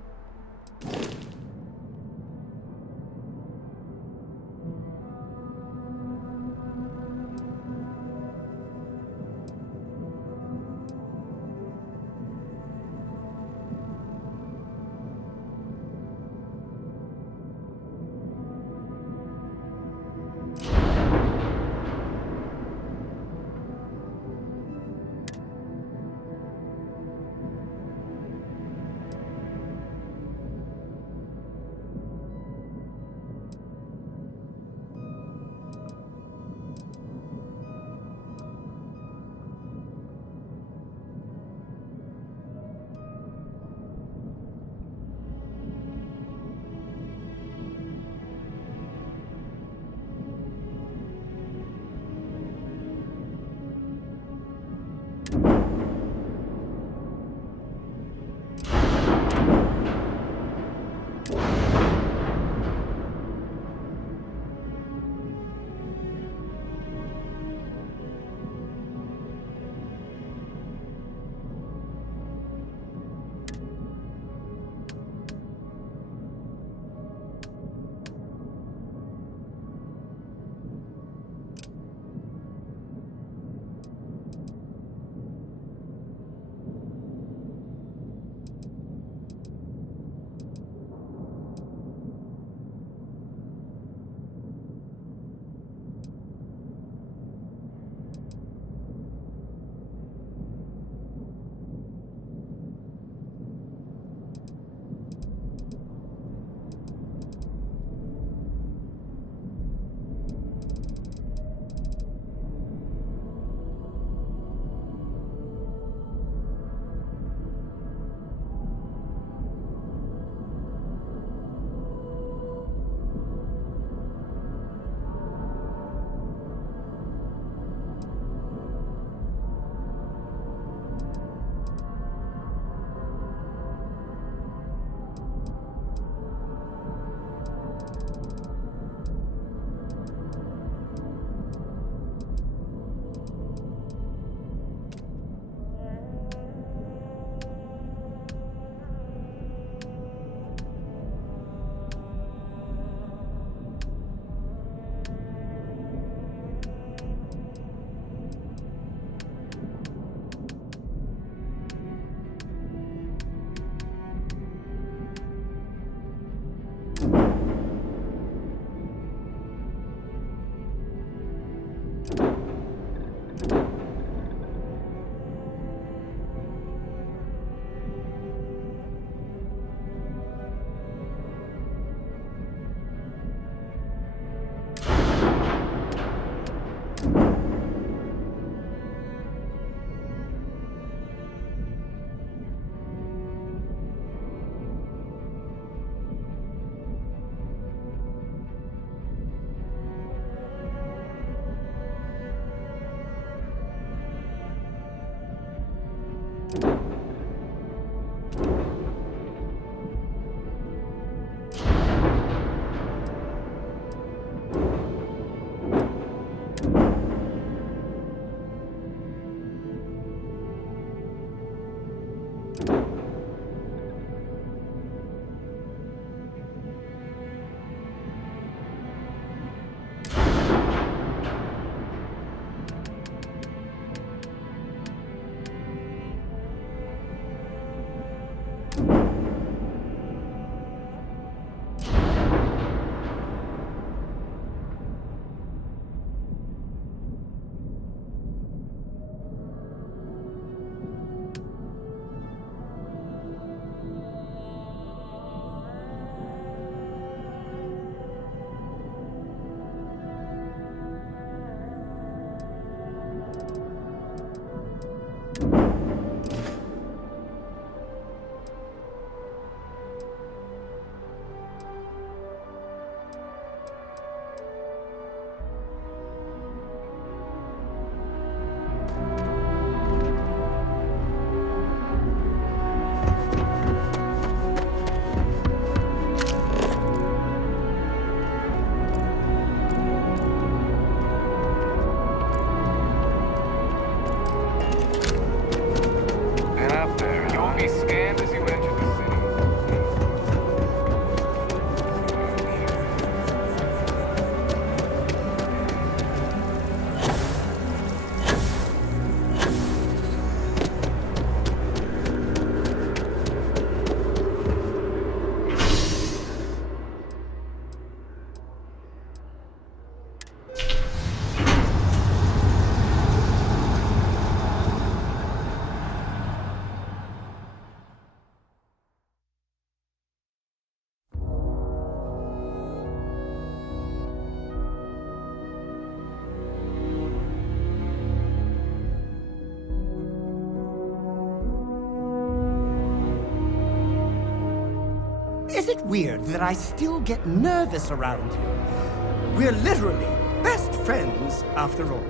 Is it weird that I still get nervous around you? We're literally best friends after all.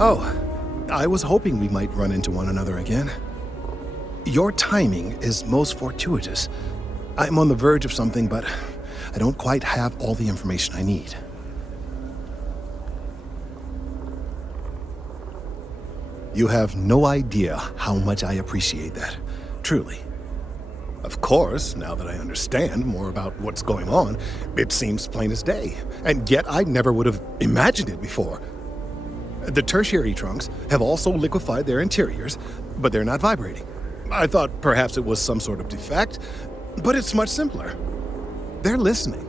Oh, I was hoping we might run into one another again. Your timing is most fortuitous. I'm on the verge of something, but I don't quite have all the information I need. You have no idea how much I appreciate that. Truly. Of course, now that I understand more about what's going on, it seems plain as day. And yet I never would have imagined it before. The tertiary trunks have also liquefied their interiors, but they're not vibrating. I thought perhaps it was some sort of defect, but it's much simpler. They're listening.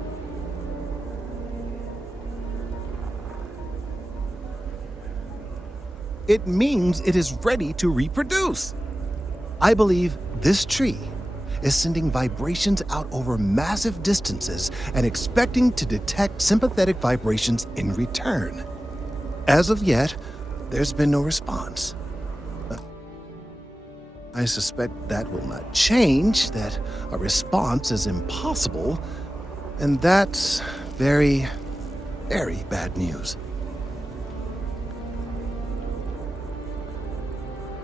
It means it is ready to reproduce. I believe this tree is sending vibrations out over massive distances and expecting to detect sympathetic vibrations in return. As of yet, there's been no response. I suspect that will not change, that a response is impossible, and that's very, very bad news.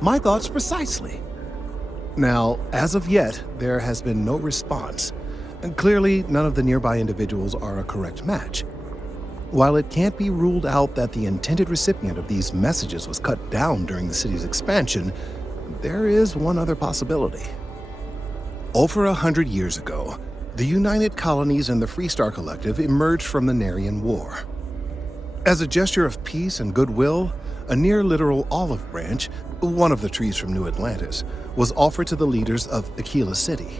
My thoughts precisely. Now, as of yet, there has been no response, and clearly none of the nearby individuals are a correct match. While it can't be ruled out that the intended recipient of these messages was cut down during the city's expansion, there is one other possibility. Over 100 years ago, the United Colonies and the Freestar Collective emerged from the Narian War. As a gesture of peace and goodwill, a near-literal olive branch, one of the trees from New Atlantis, was offered to the leaders of Aquila City.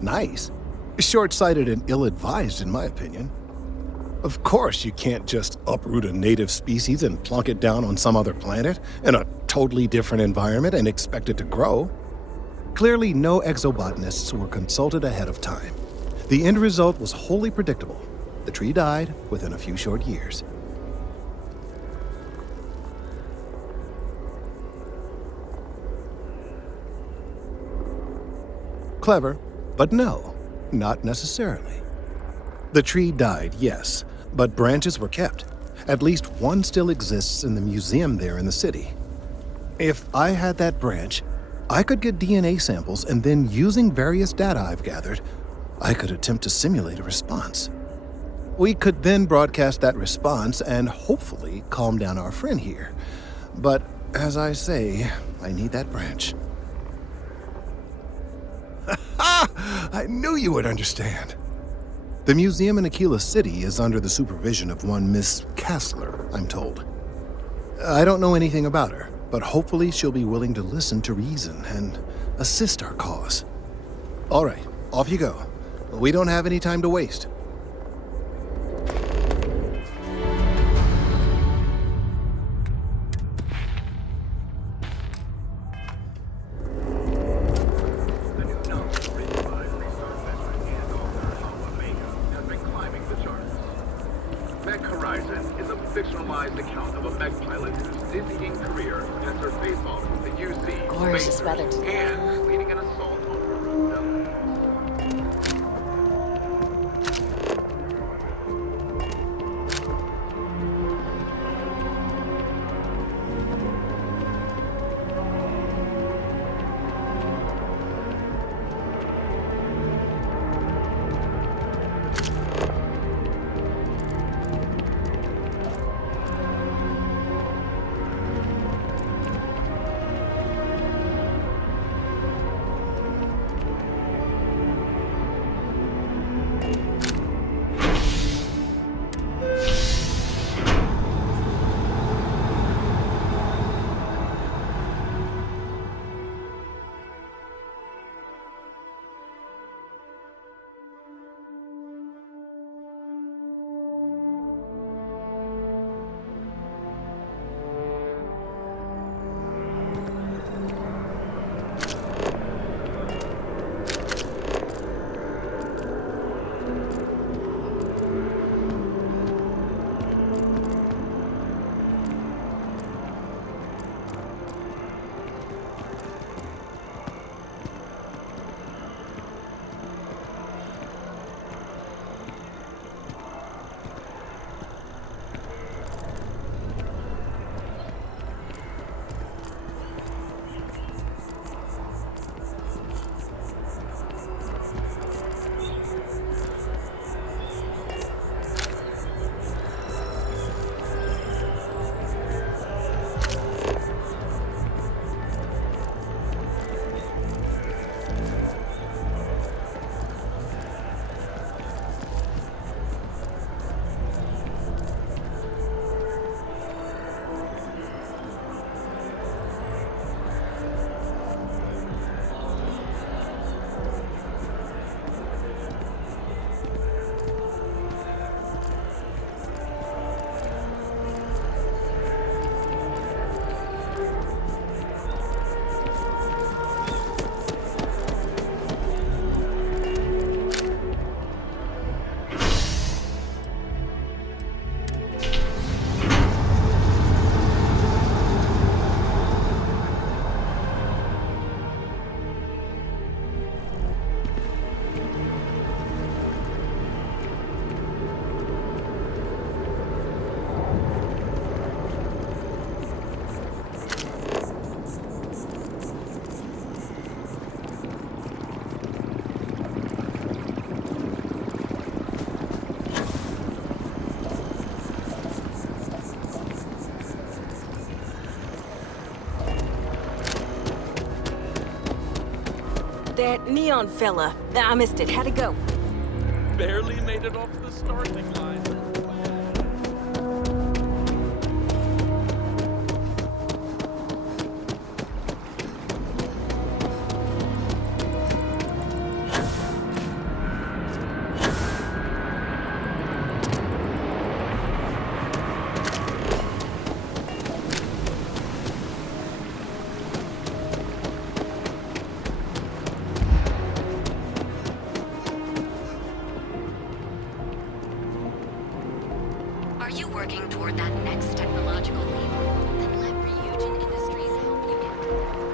Nice. Short-sighted and ill-advised, in my opinion. Of course, you can't just uproot a native species and plunk it down on some other planet in a totally different environment and expect it to grow. Clearly, no exobotanists were consulted ahead of time. The end result was wholly predictable. The tree died within a few short years. Clever, but no, not necessarily. The tree died, yes, but branches were kept. At least one still exists in the museum there in the city. If I had that branch, I could get DNA samples, and then using various data I've gathered, I could attempt to simulate a response. We could then broadcast that response and hopefully calm down our friend here. But as I say, I need that branch. I knew you would understand. The museum in Aquila City is under the supervision of one Miss Kassler, I'm told. I don't know anything about her, but hopefully she'll be willing to listen to reason and assist our cause. All right, off you go. We don't have any time to waste. Gorgeous weather today. And leading an assault on her. That neon fella. I missed it. How'd it go? Barely made it off the starting line. Are you working toward that next technological leap? Then let Ryujin Industries help you get there.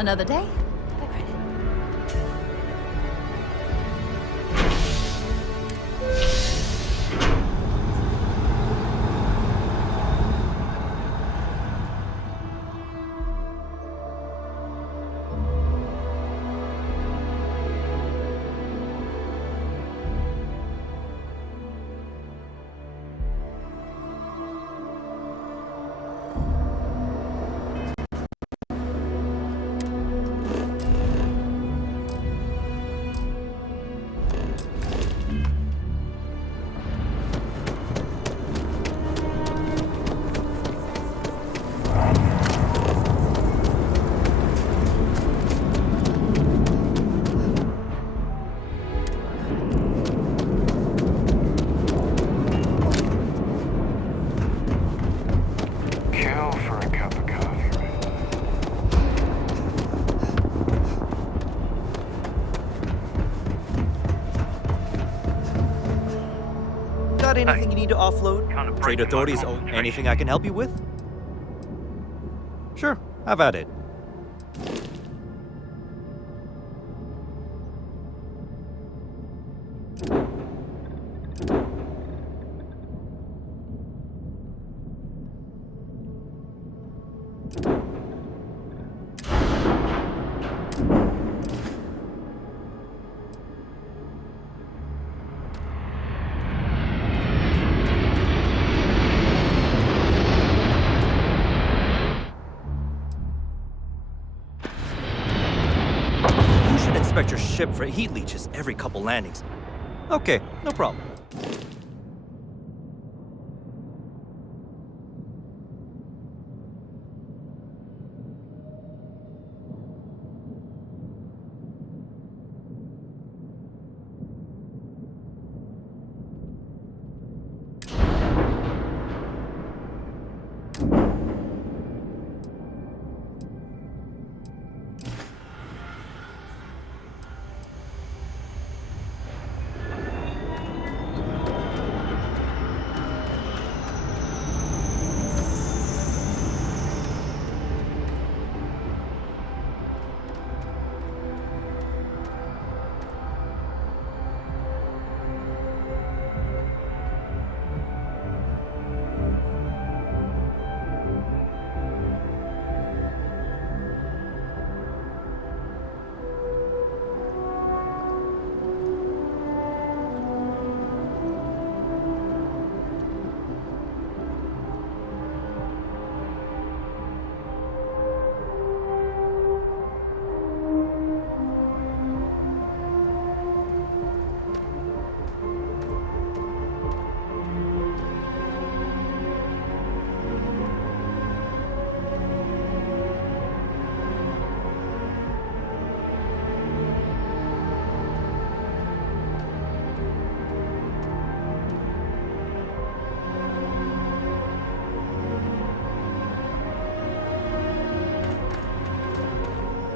Another day, another credit. Kill for a cup of coffee, right? Got anything you need to offload? Trade authorities owe anything I can help you with? Sure, have at it. You should inspect your ship for heat leeches every couple landings. Okay, no problem.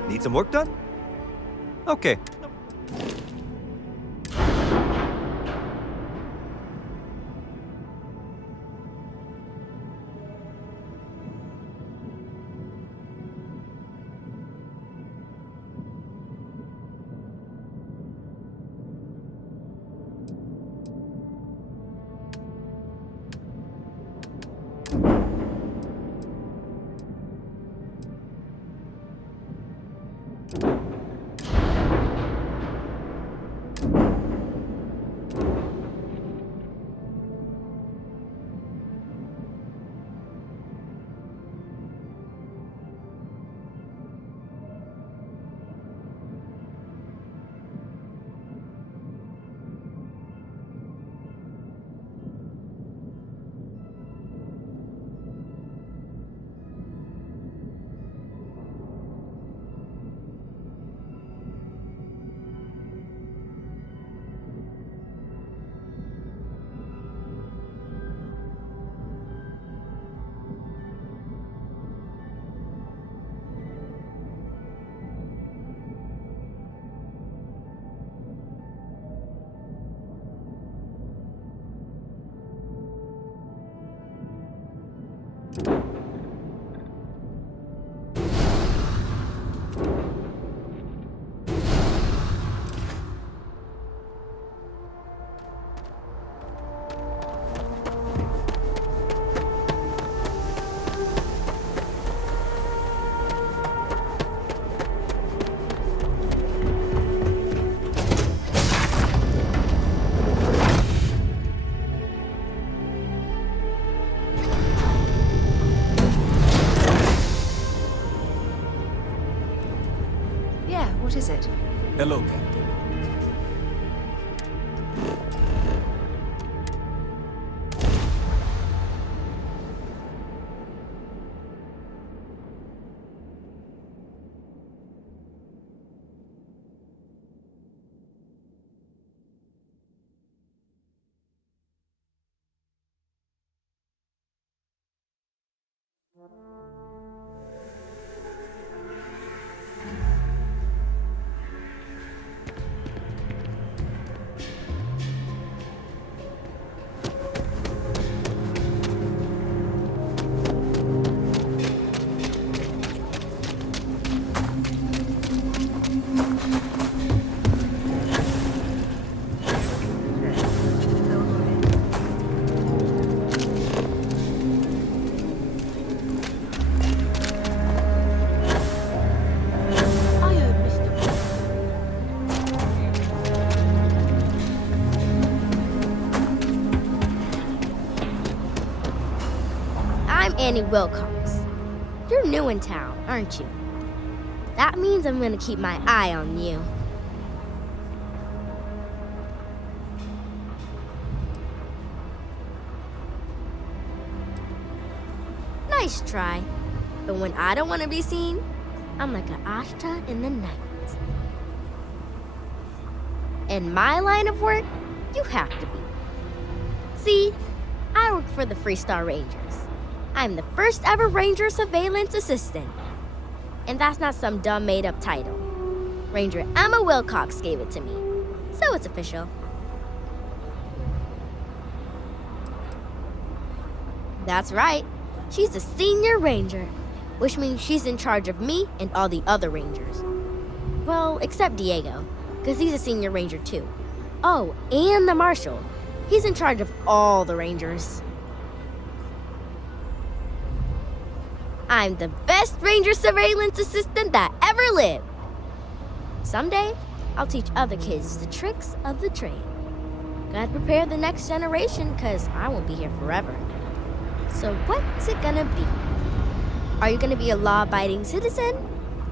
Need some work done? Okay. is it? Hello, Captain. I'm Annie Wilcox. You're new in town, aren't you? That means I'm gonna keep my eye on you. Nice try. But when I don't want to be seen, I'm like an ashta in the night. In my line of work, you have to be. See, I work for the Freestar Rangers. I'm the first ever Ranger Surveillance Assistant. And that's not some dumb made-up title. Ranger Emma Wilcox gave it to me, so it's official. That's right. She's the Senior Ranger, which means she's in charge of me and all the other Rangers. Well, except Diego, because he's a Senior Ranger too. Oh, and the Marshal. He's in charge of all the Rangers. I'm the best Ranger Surveillance Assistant that ever lived. Someday, I'll teach other kids the tricks of the trade. Gotta prepare the next generation, because I won't be here forever. So what's it gonna be? Are you gonna be a law-abiding citizen?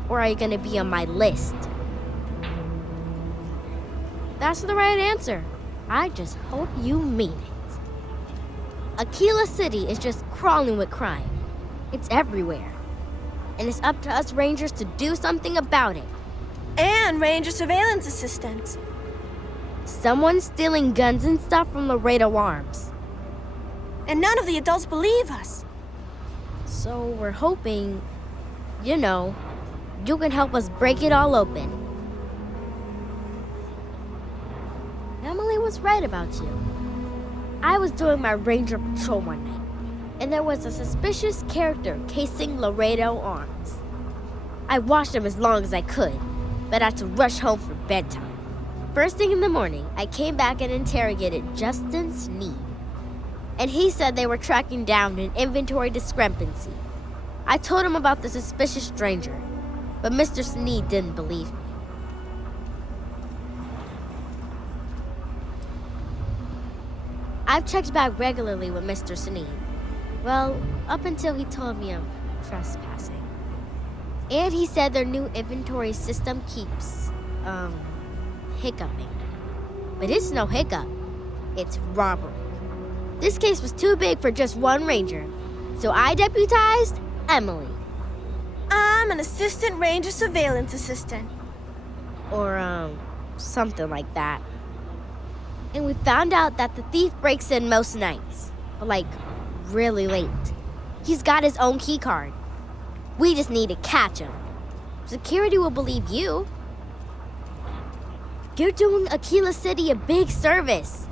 Or are you gonna be on my list? That's the right answer. I just hope you mean it. Aquila City is just crawling with crime. It's everywhere. And it's up to us Rangers to do something about it. And Ranger Surveillance Assistants. Someone's stealing guns and stuff from Laredo Arms. And none of the adults believe us. So we're hoping, you know, you can help us break it all open. Emily was right about you. I was doing my Ranger patrol one night, and there was a suspicious character casing Laredo Arms. I watched him as long as I could, but I had to rush home for bedtime. First thing in the morning, I came back and interrogated Justin Sneed. And he said they were tracking down an inventory discrepancy. I told him about the suspicious stranger, but Mr. Sneed didn't believe me. I've checked back regularly with Mr. Sneed. Well, up until he told me I'm trespassing. And he said their new inventory system keeps, hiccuping. But it's no hiccup. It's robbery. This case was too big for just one ranger, so I deputized Emily. I'm an Assistant Ranger Surveillance Assistant. Or, something like that. And we found out that the thief breaks in most nights, but like, really late. He's got his own key card. We just need to catch him. Security will believe you. You're doing Aquila City a big service.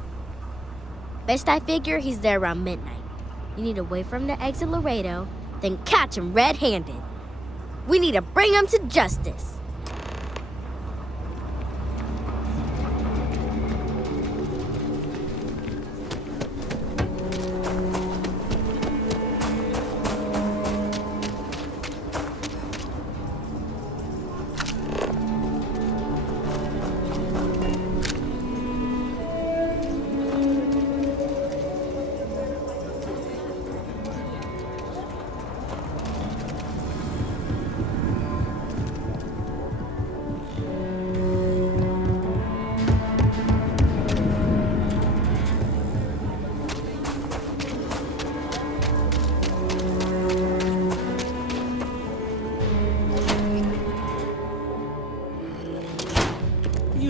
Best I figure he's there around midnight. You need to wait for him to exit Laredo, then catch him red-handed. We need to bring him to justice.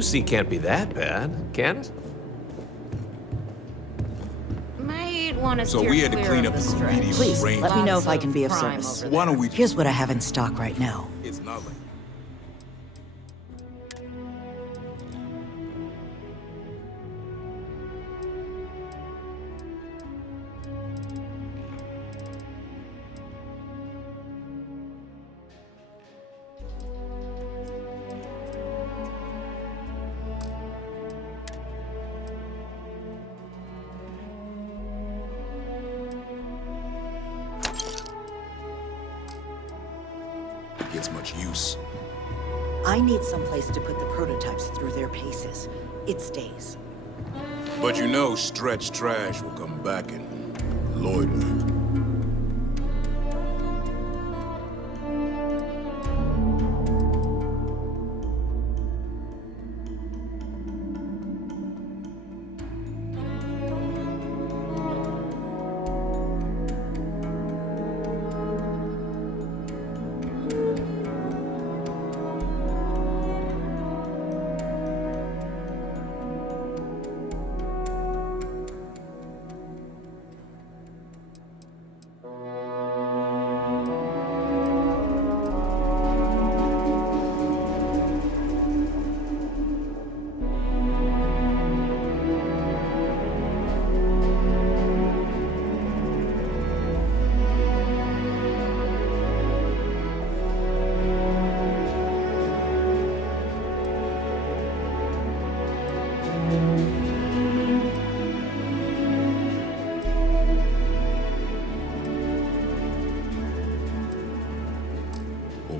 QC can't be that bad, can it? Might want to So steer we had to clear clean of up the stretch. graffiti Please, rain. let me know if I Lots can be of crime service. over Why don't we? Here's what I have in stock right now. It's not like. Gets much use. I need someplace to put the prototypes through their paces. It stays. But you know, Stretch Trash will come back and loiter.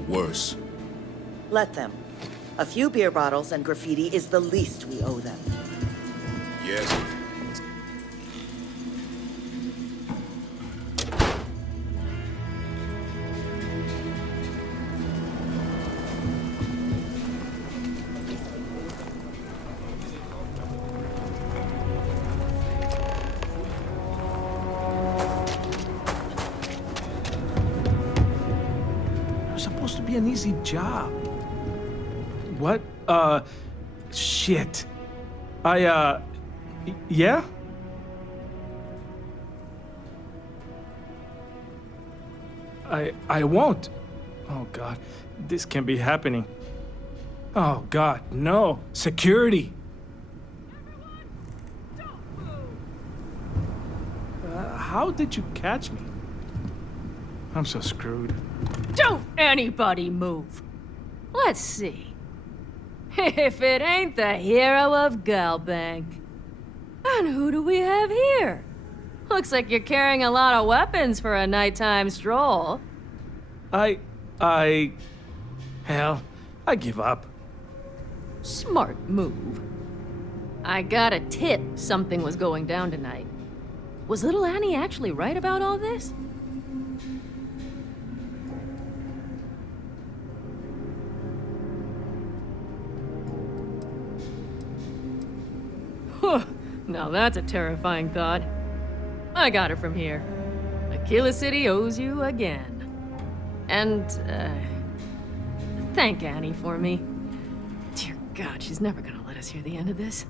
Worse. Let them. A few beer bottles and graffiti is the least we owe them. Yes. Supposed to be an easy job. What? Shit. Yeah? I won't. Oh, God. This can't be happening. Oh, God, no. Security. How did you catch me? I'm so screwed. Don't anybody move. Let's see. If it ain't the hero of Galbank. And who do we have here? Looks like you're carrying a lot of weapons for a nighttime stroll. Hell, I give up. Smart move. I got a tip something was going down tonight. Was little Annie actually right about all this? Now that's a terrifying thought. I got it from here. Aquila City owes you again. And, thank Annie for me. Dear God, she's never gonna let us hear the end of this.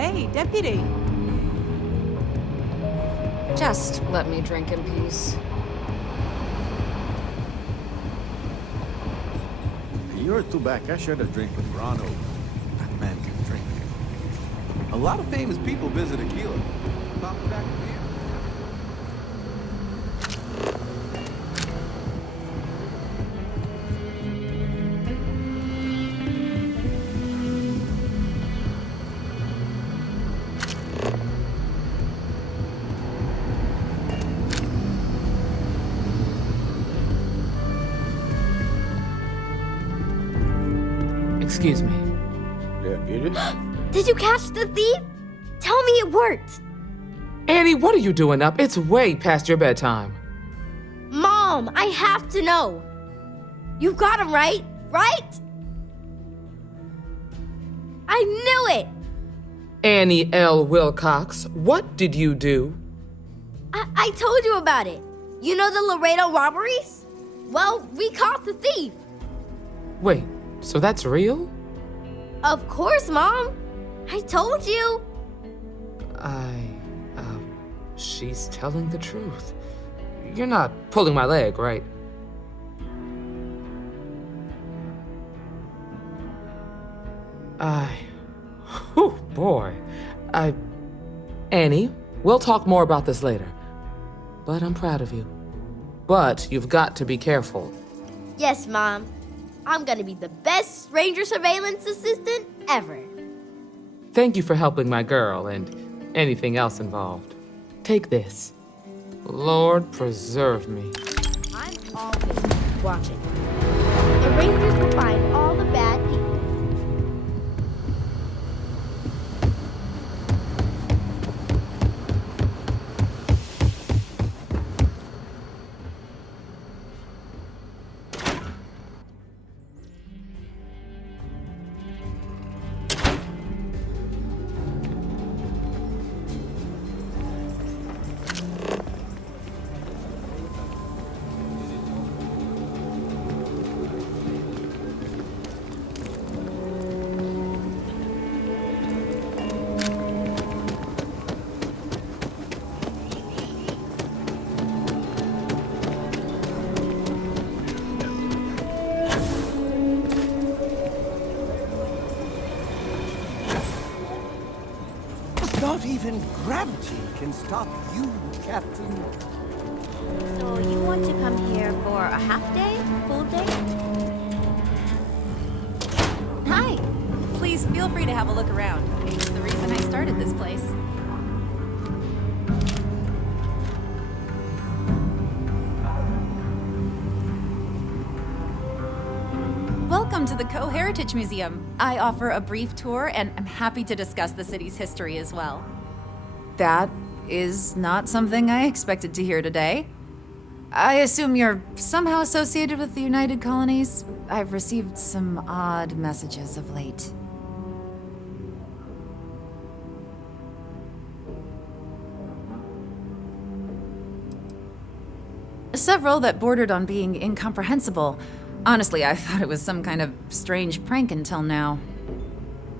hey, deputy. Just let me drink in peace. A year or two back, I shared a drink with Ronald. That man can drink. A lot of famous people visit Aquila. Pop back here. Excuse me. Did you catch the thief? Tell me it worked. Annie, what are you doing up? It's way past your bedtime. Mom, I have to know. You got him right? Right? I knew it. Annie L. Wilcox, what did you do? I told you about it. You know the Laredo robberies? Well, we caught the thief. Wait, so that's real? Of course, Mom. I told you. She's telling the truth. You're not pulling my leg, right? Whew, boy. Annie, we'll talk more about this later. But I'm proud of you. But you've got to be careful. Yes, Mom. I'm gonna be the best ranger surveillance assistant ever. Thank you for helping my girl and anything else involved. Take this. Lord preserve me. I'm always watching. The rangers will find all the bad people. Not even gravity can stop you, Captain. So you want to come here for a half day, full day? Hi. Please feel free to have a look around. It's the reason I started this place. Welcome to the Co-Heritage Museum. I offer a brief tour, and I'm happy to discuss the city's history as well. That is not something I expected to hear today. I assume you're somehow associated with the United Colonies? I've received some odd messages of late. Several that bordered on being incomprehensible. Honestly, I thought it was some kind of strange prank until now.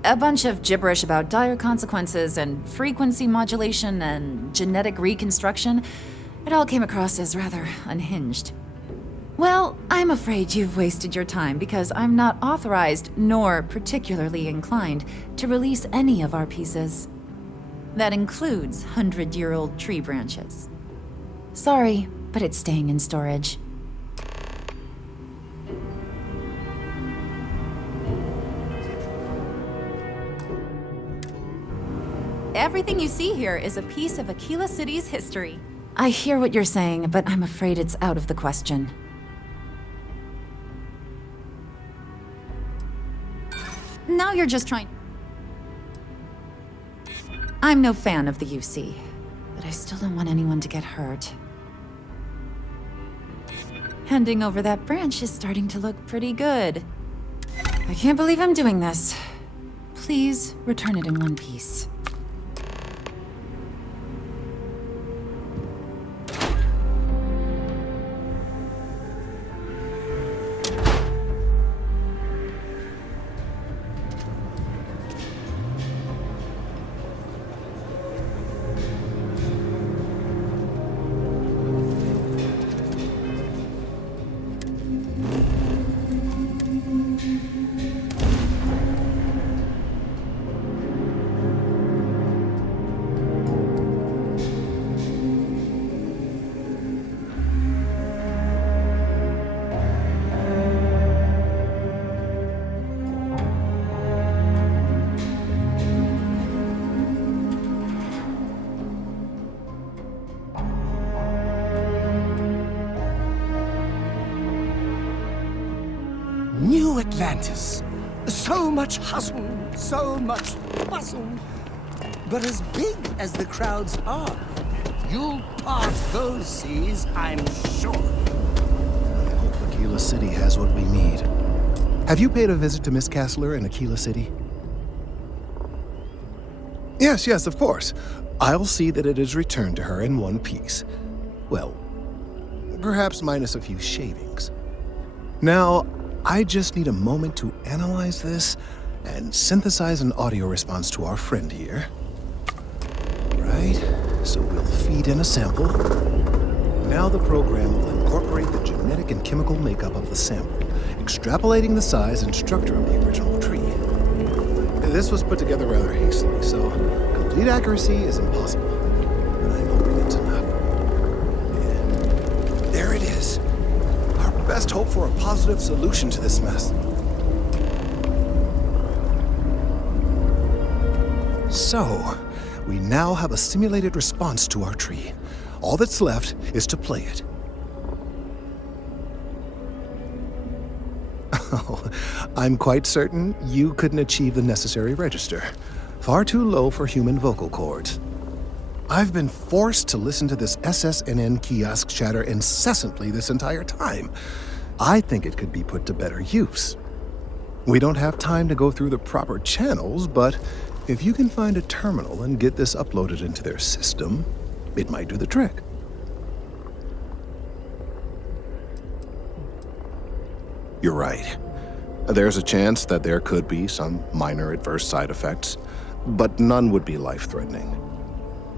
A bunch of gibberish about dire consequences and frequency modulation and genetic reconstruction. It all came across as rather unhinged. Well, I'm afraid you've wasted your time because I'm not authorized nor particularly inclined to release any of our pieces. That includes 100-year-old tree branches. Sorry, but it's staying in storage. Everything you see here is a piece of Aquila City's history. I hear what you're saying, but I'm afraid it's out of the question. Now you're just trying... I'm no fan of the UC, but I still don't want anyone to get hurt. Handing over that branch is starting to look pretty good. I can't believe I'm doing this. Please return it in one piece. Atlantis. So much hustle, so much bustle. But as big as the crowds are, you'll part those seas, I'm sure. I hope Aquila City has what we need. Have you paid a visit to Miss Castler in Aquila City? Yes, of course. I'll see that it is returned to her in one piece. Well, perhaps minus a few shavings. Now, I just need a moment to analyze this and synthesize an audio response to our friend here. Right, so we'll feed in a sample. Now the program will incorporate the genetic and chemical makeup of the sample, extrapolating the size and structure of the original tree. This was put together rather hastily, so complete accuracy is impossible. But I'm hoping it's enough. And there it is. Our best hope for a positive solution to this mess. So, we now have a simulated response to our tree. All that's left is to play it. Oh, I'm quite certain you couldn't achieve the necessary register. Far too low for human vocal cords. I've been forced to listen to this SSNN kiosk chatter incessantly this entire time. I think it could be put to better use. We don't have time to go through the proper channels, but if you can find a terminal and get this uploaded into their system, it might do the trick. You're right. There's a chance that there could be some minor adverse side effects, but none would be life-threatening.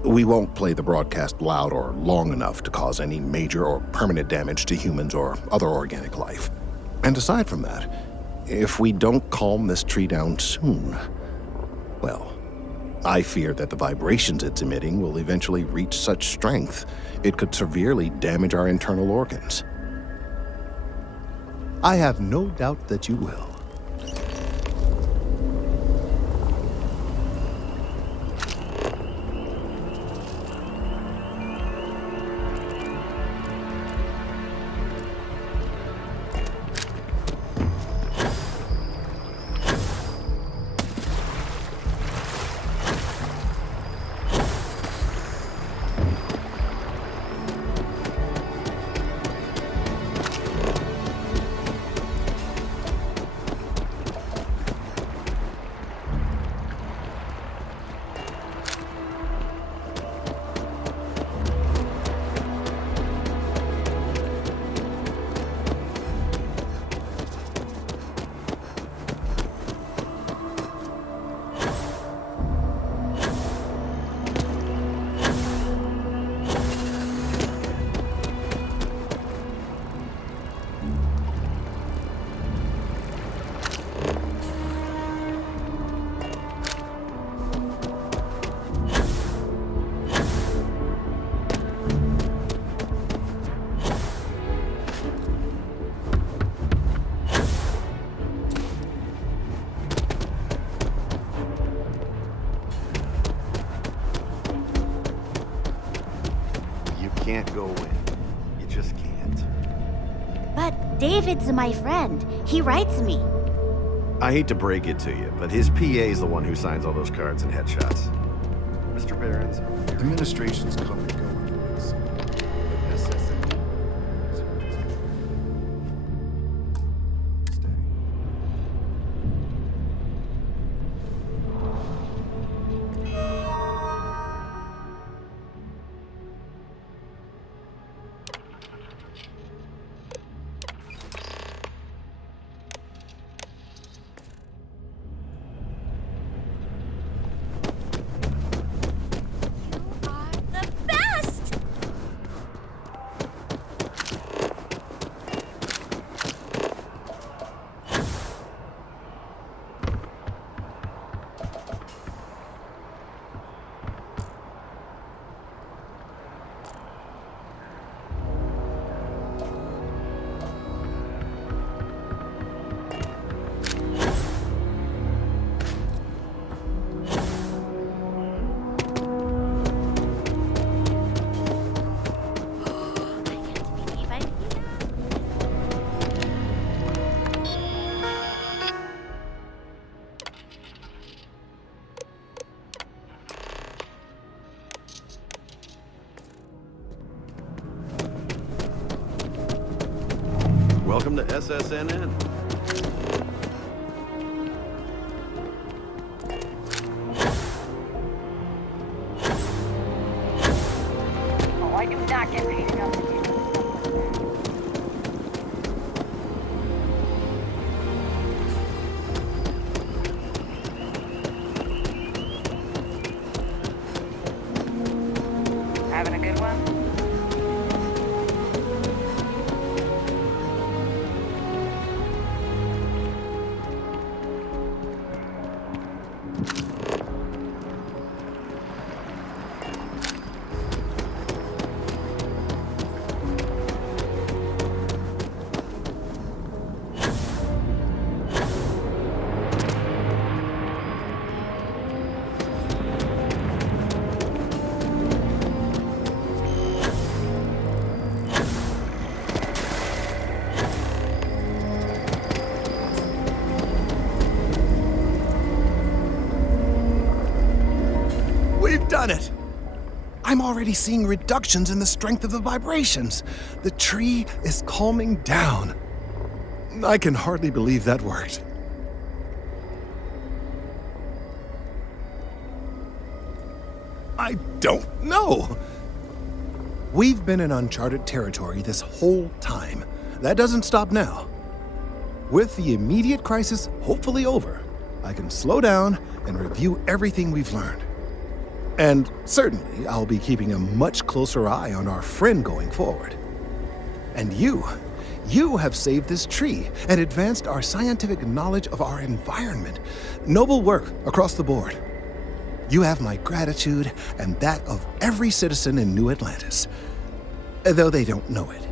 We won't play the broadcast loud or long enough to cause any major or permanent damage to humans or other organic life. And aside from that, if we don't calm this tree down soon, well, I fear that the vibrations it's emitting will eventually reach such strength it could severely damage our internal organs. I have no doubt that you will. Can't go in. You just can't. But David's my friend. He writes me. I hate to break it to you, but his PA is the one who signs all those cards and headshots. Mr. Barons, Administration's come and go. Welcome to SSNN. Oh, I do not get paid enough to do this. Having a good one? We've done it! I'm already seeing reductions in the strength of the vibrations. The tree is calming down. I can hardly believe that worked. I don't know. We've been in uncharted territory this whole time. That doesn't stop now. With the immediate crisis hopefully over, I can slow down and review everything we've learned. And certainly, I'll be keeping a much closer eye on our friend going forward. And you have saved this tree and advanced our scientific knowledge of our environment. Noble work across the board. You have my gratitude and that of every citizen in New Atlantis, though they don't know it.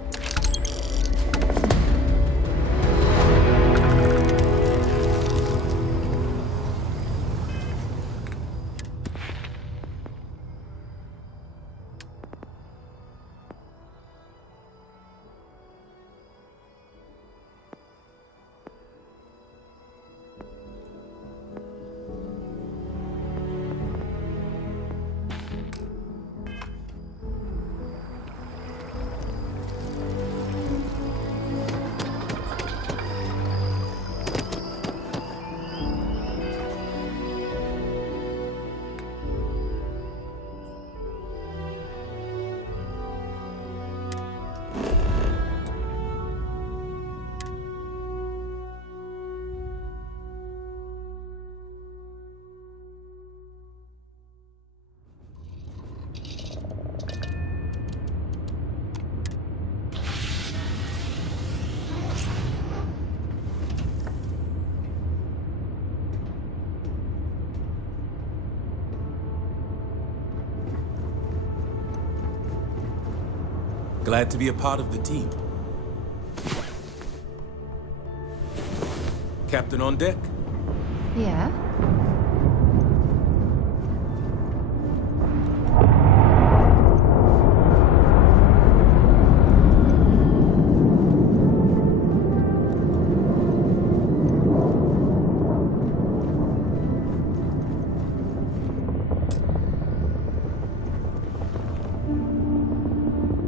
Glad to be a part of the team. Captain on deck? Yeah?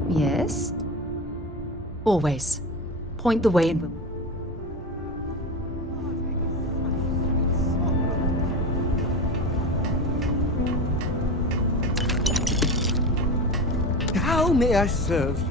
Yes? Always. Point the way and we'll... How may I serve you?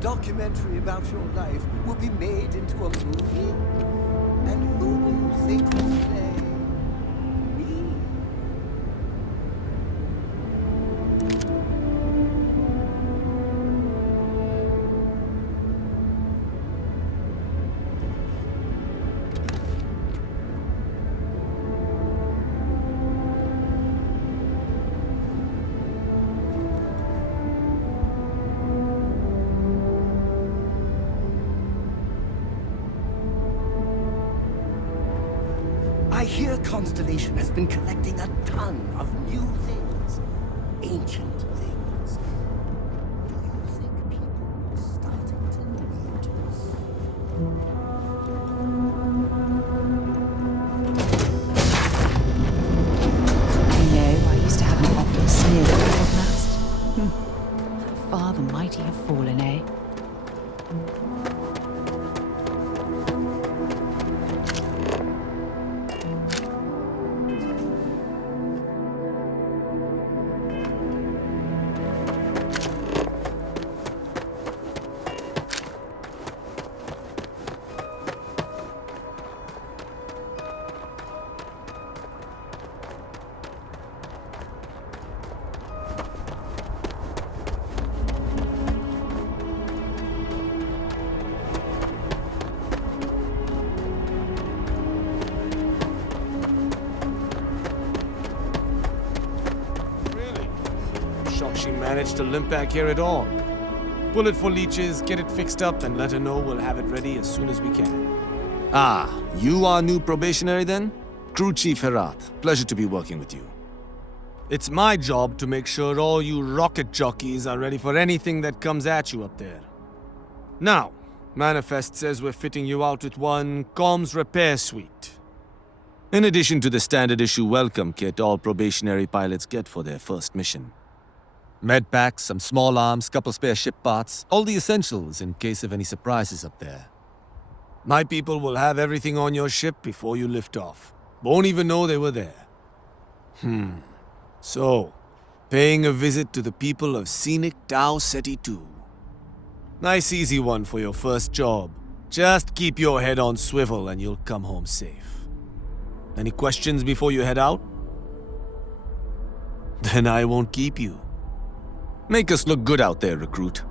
Documentary about your life will be made into a movie? And who do you think will play me? I hear Constellation has been collecting a ton of new things. Ancient things. Do you think people are starting to notice? You know, I used to have an office near the Old Mast. How far the mighty have fallen, eh? Shocked she managed to limp back here at all. Pull it for leeches, get it fixed up, and let her know we'll have it ready as soon as we can. Ah, you are new probationary then? Crew Chief Herat, pleasure to be working with you. It's my job to make sure all you rocket jockeys are ready for anything that comes at you up there. Now, Manifest says we're fitting you out with one comms repair suite. In addition to the standard issue welcome kit all probationary pilots get for their first mission. Med packs, some small arms, couple spare ship parts, all the essentials in case of any surprises up there. My people will have everything on your ship before you lift off. Won't even know they were there. So, paying a visit to the people of scenic Tau Ceti 2. Nice easy one for your first job. Just keep your head on swivel and you'll come home safe. Any questions before you head out? Then I won't keep you. Make us look good out there, recruit.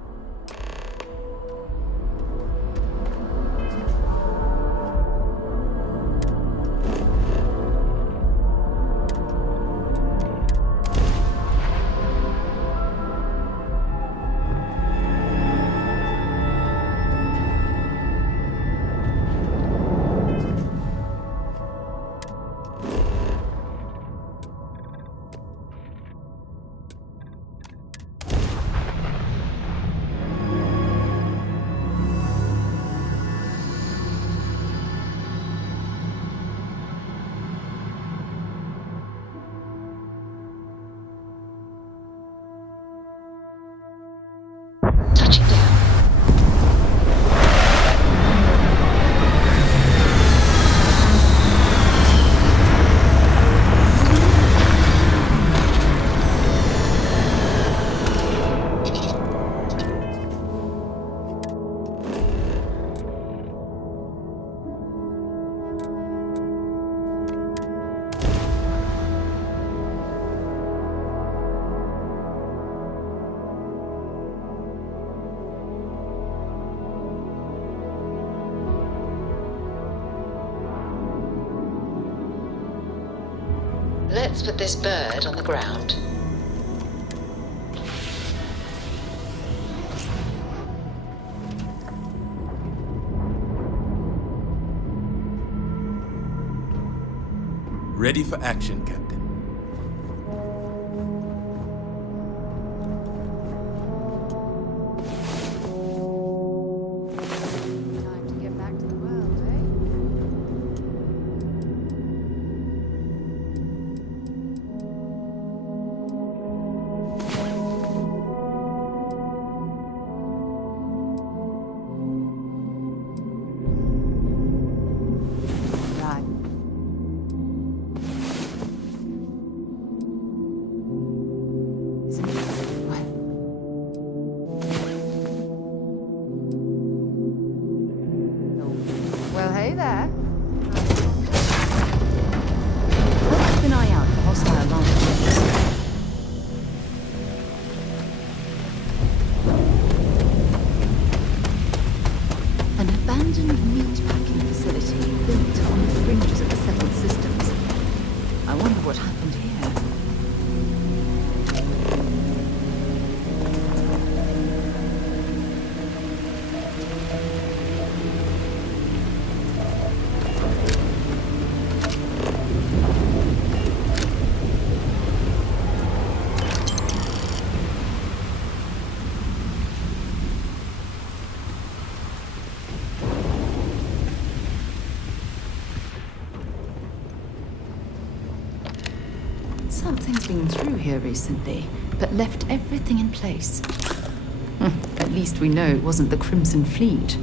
Let's put this bird on the ground. Ready for action, Captain. Time to get back to the world, eh? Right. Something's been through here recently, but left everything in place. At least we know it wasn't the Crimson Fleet.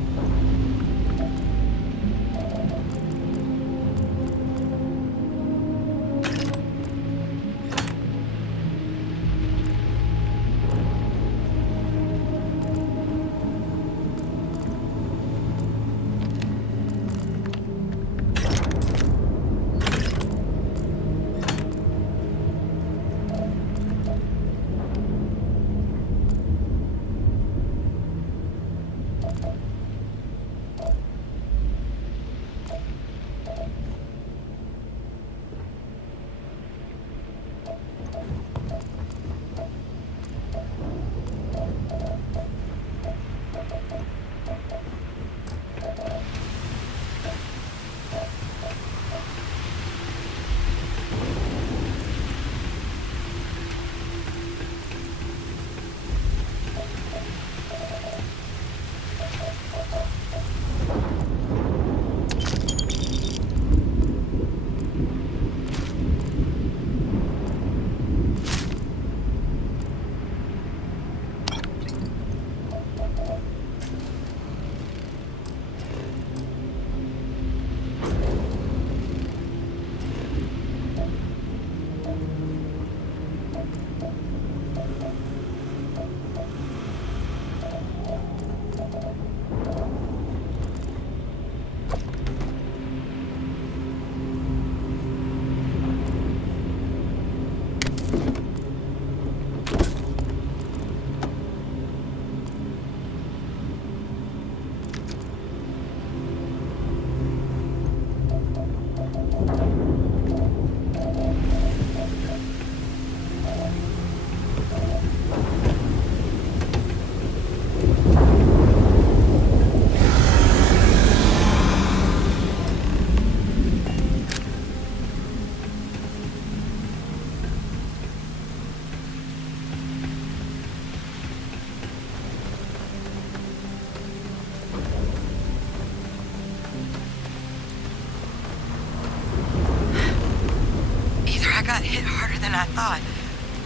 got hit harder than I thought.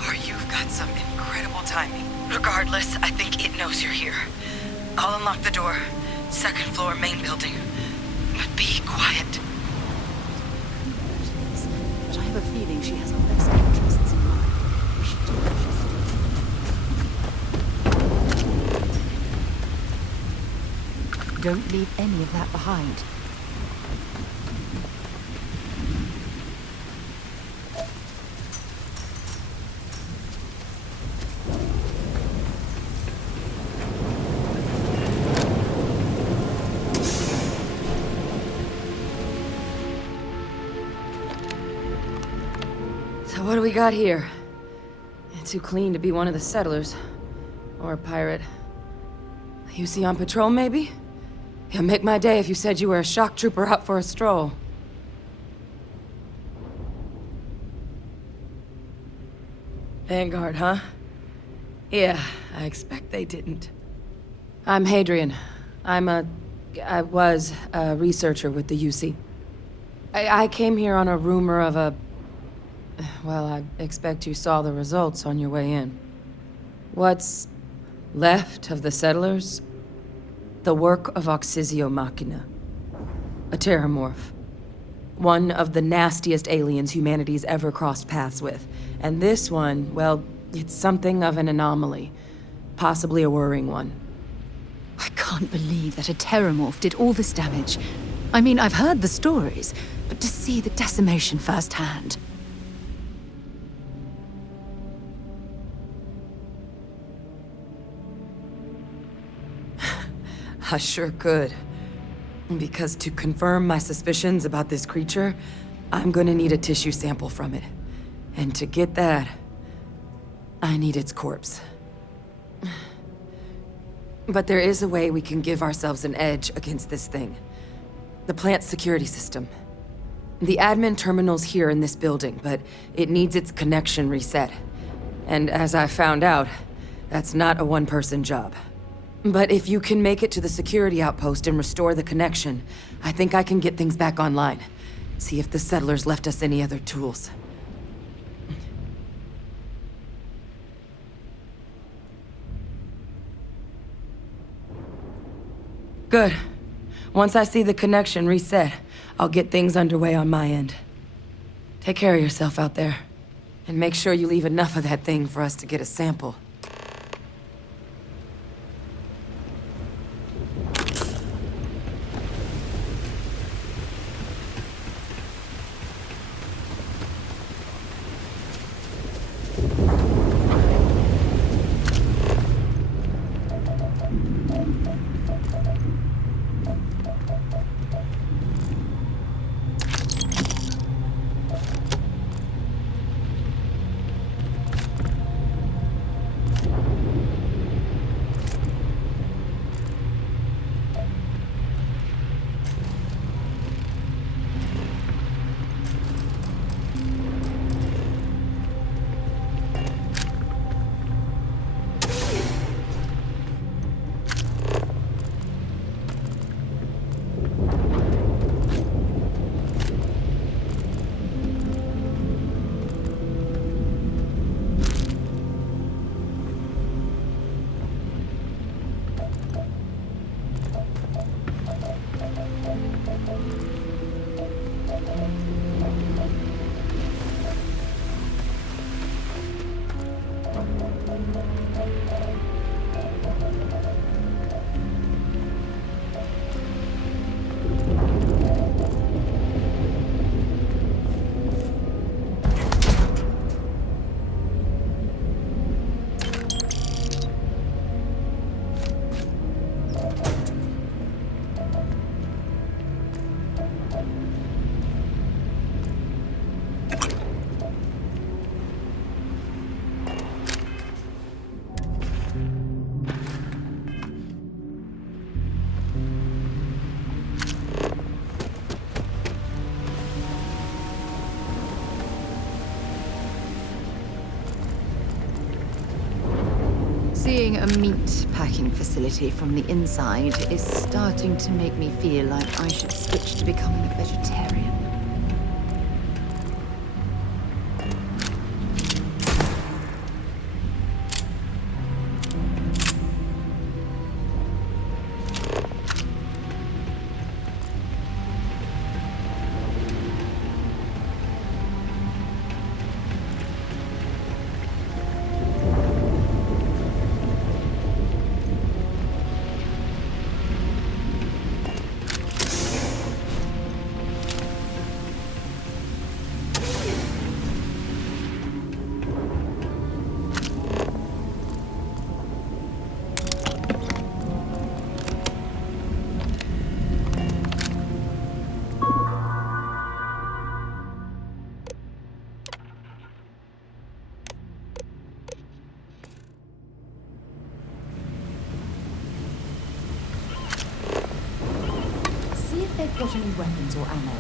Or you've got some incredible timing. Regardless, I think it knows you're here. I'll unlock the door. Second floor, main building. But be quiet. But I have a feeling she has our best interests in mind. We should do what she said. Don't leave any of that behind. So what do we got here? Too clean to be one of the settlers. Or a pirate. You see on patrol, maybe? It'd make my day if you said you were a shock trooper out for a stroll. Vanguard, huh? Yeah, I expect they didn't. I'm Hadrian. I was a researcher with the UC. I came here on a rumor of a... Well, I expect you saw the results on your way in. What's left of the settlers? The work of Oxysio Machina. A terramorph. One of the nastiest aliens humanity's ever crossed paths with. And this one, well, it's something of an anomaly. Possibly a worrying one. I can't believe that a terramorph did all this damage. I mean, I've heard the stories, but to see the decimation firsthand... I sure could. Because to confirm my suspicions about this creature, I'm gonna need a tissue sample from it. And to get that, I need its corpse. But there is a way we can give ourselves an edge against this thing. The plant's security system. The admin terminal's here in this building, but it needs its connection reset. And as I found out, that's not a one-person job. But if you can make it to the security outpost and restore the connection, I think I can get things back online. See if the settlers left us any other tools. Good. Once I see the connection reset, I'll get things underway on my end. Take care of yourself out there. And make sure you leave enough of that thing for us to get a sample. Seeing a meat packing facility from the inside is starting to make me feel like I should switch to becoming a vegetarian. They've got any weapons or ammo.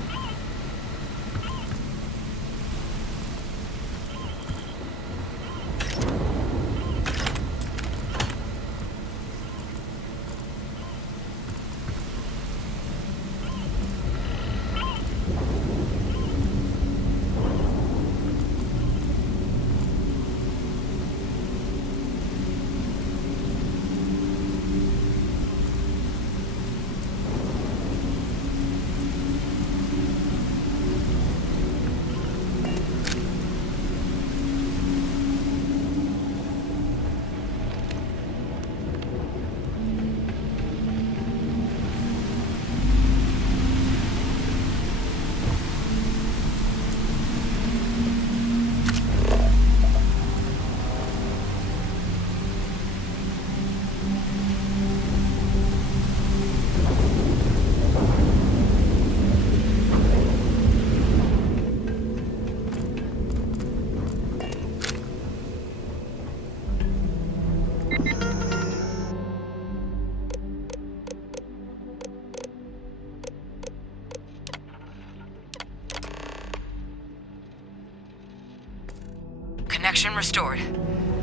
Connection restored.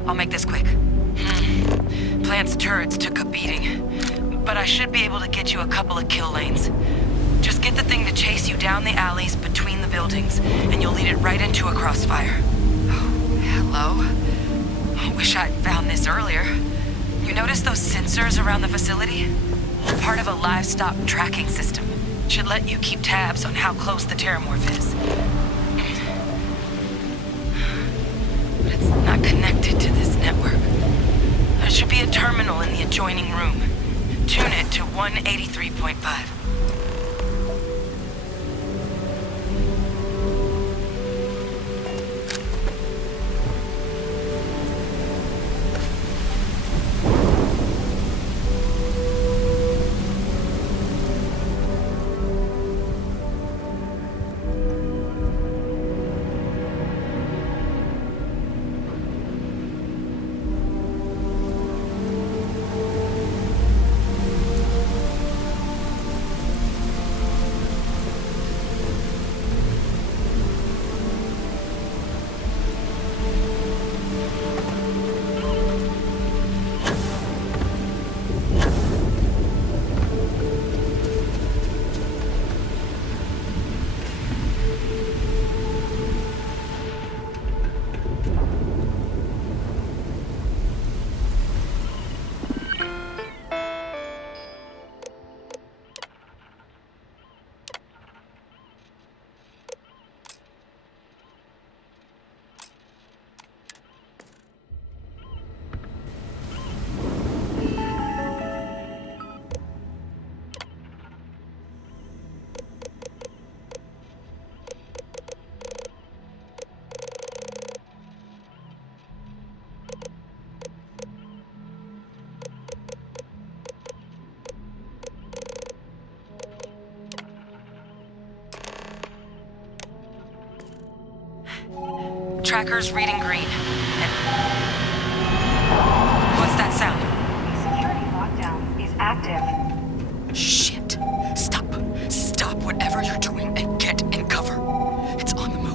I'll make this quick. Plant's turrets took a beating, but I should be able to get you a couple of kill lanes. Just get the thing to chase you down the alleys between the buildings, and you'll lead it right into a crossfire. Oh, hello? I wish I'd found this earlier. You notice those sensors around the facility? Part of a livestock tracking system. Should let you keep tabs on how close the terramorph is. But it's not connected to this network. There should be a terminal in the adjoining room. Tune it to 183.5. Tracker's reading green. And... What's that sound? Security lockdown is active. Shit. Stop. Stop whatever you're doing and get in cover. It's on the move.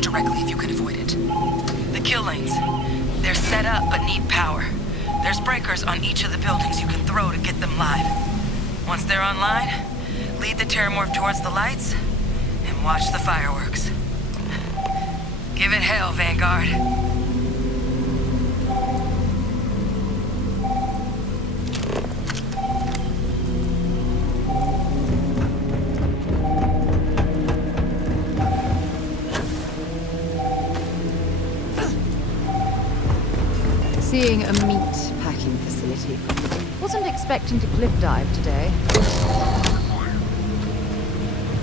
Directly if you can avoid it. The kill lanes. They're set up but need power. There's breakers on each of the buildings you can throw to get them live. Once they're online, lead the terramorph towards the lights and watch the fireworks. Give it hell, Vanguard. Seeing a meat packing facility. Wasn't expecting to cliff dive today.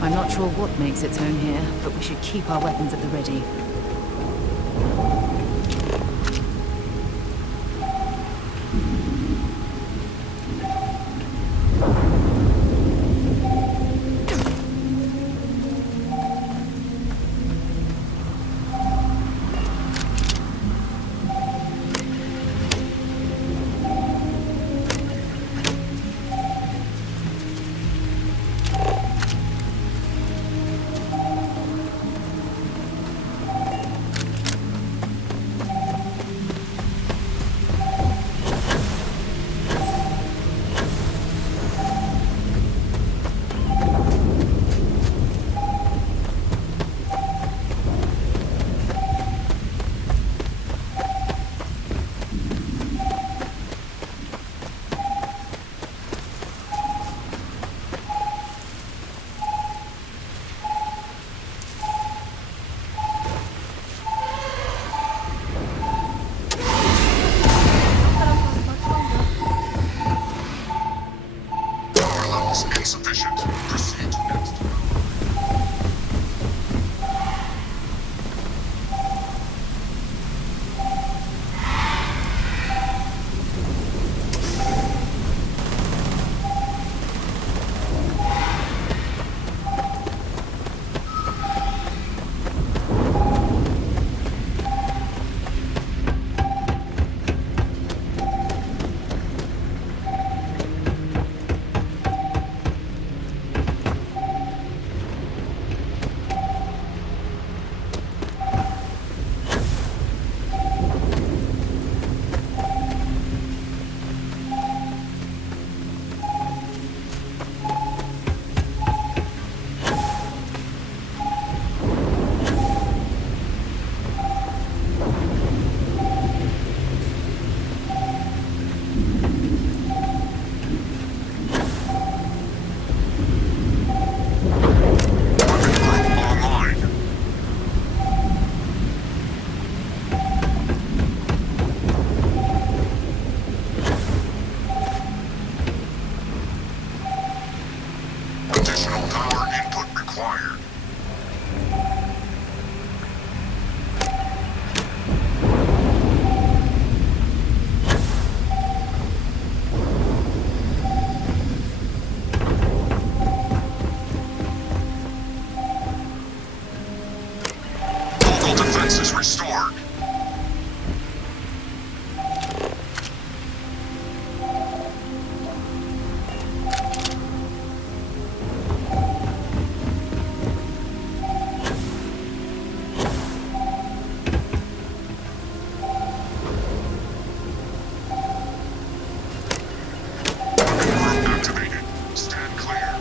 I'm not sure what makes its home here, but we should keep our weapons at the ready. restored. Activated. Stand clear.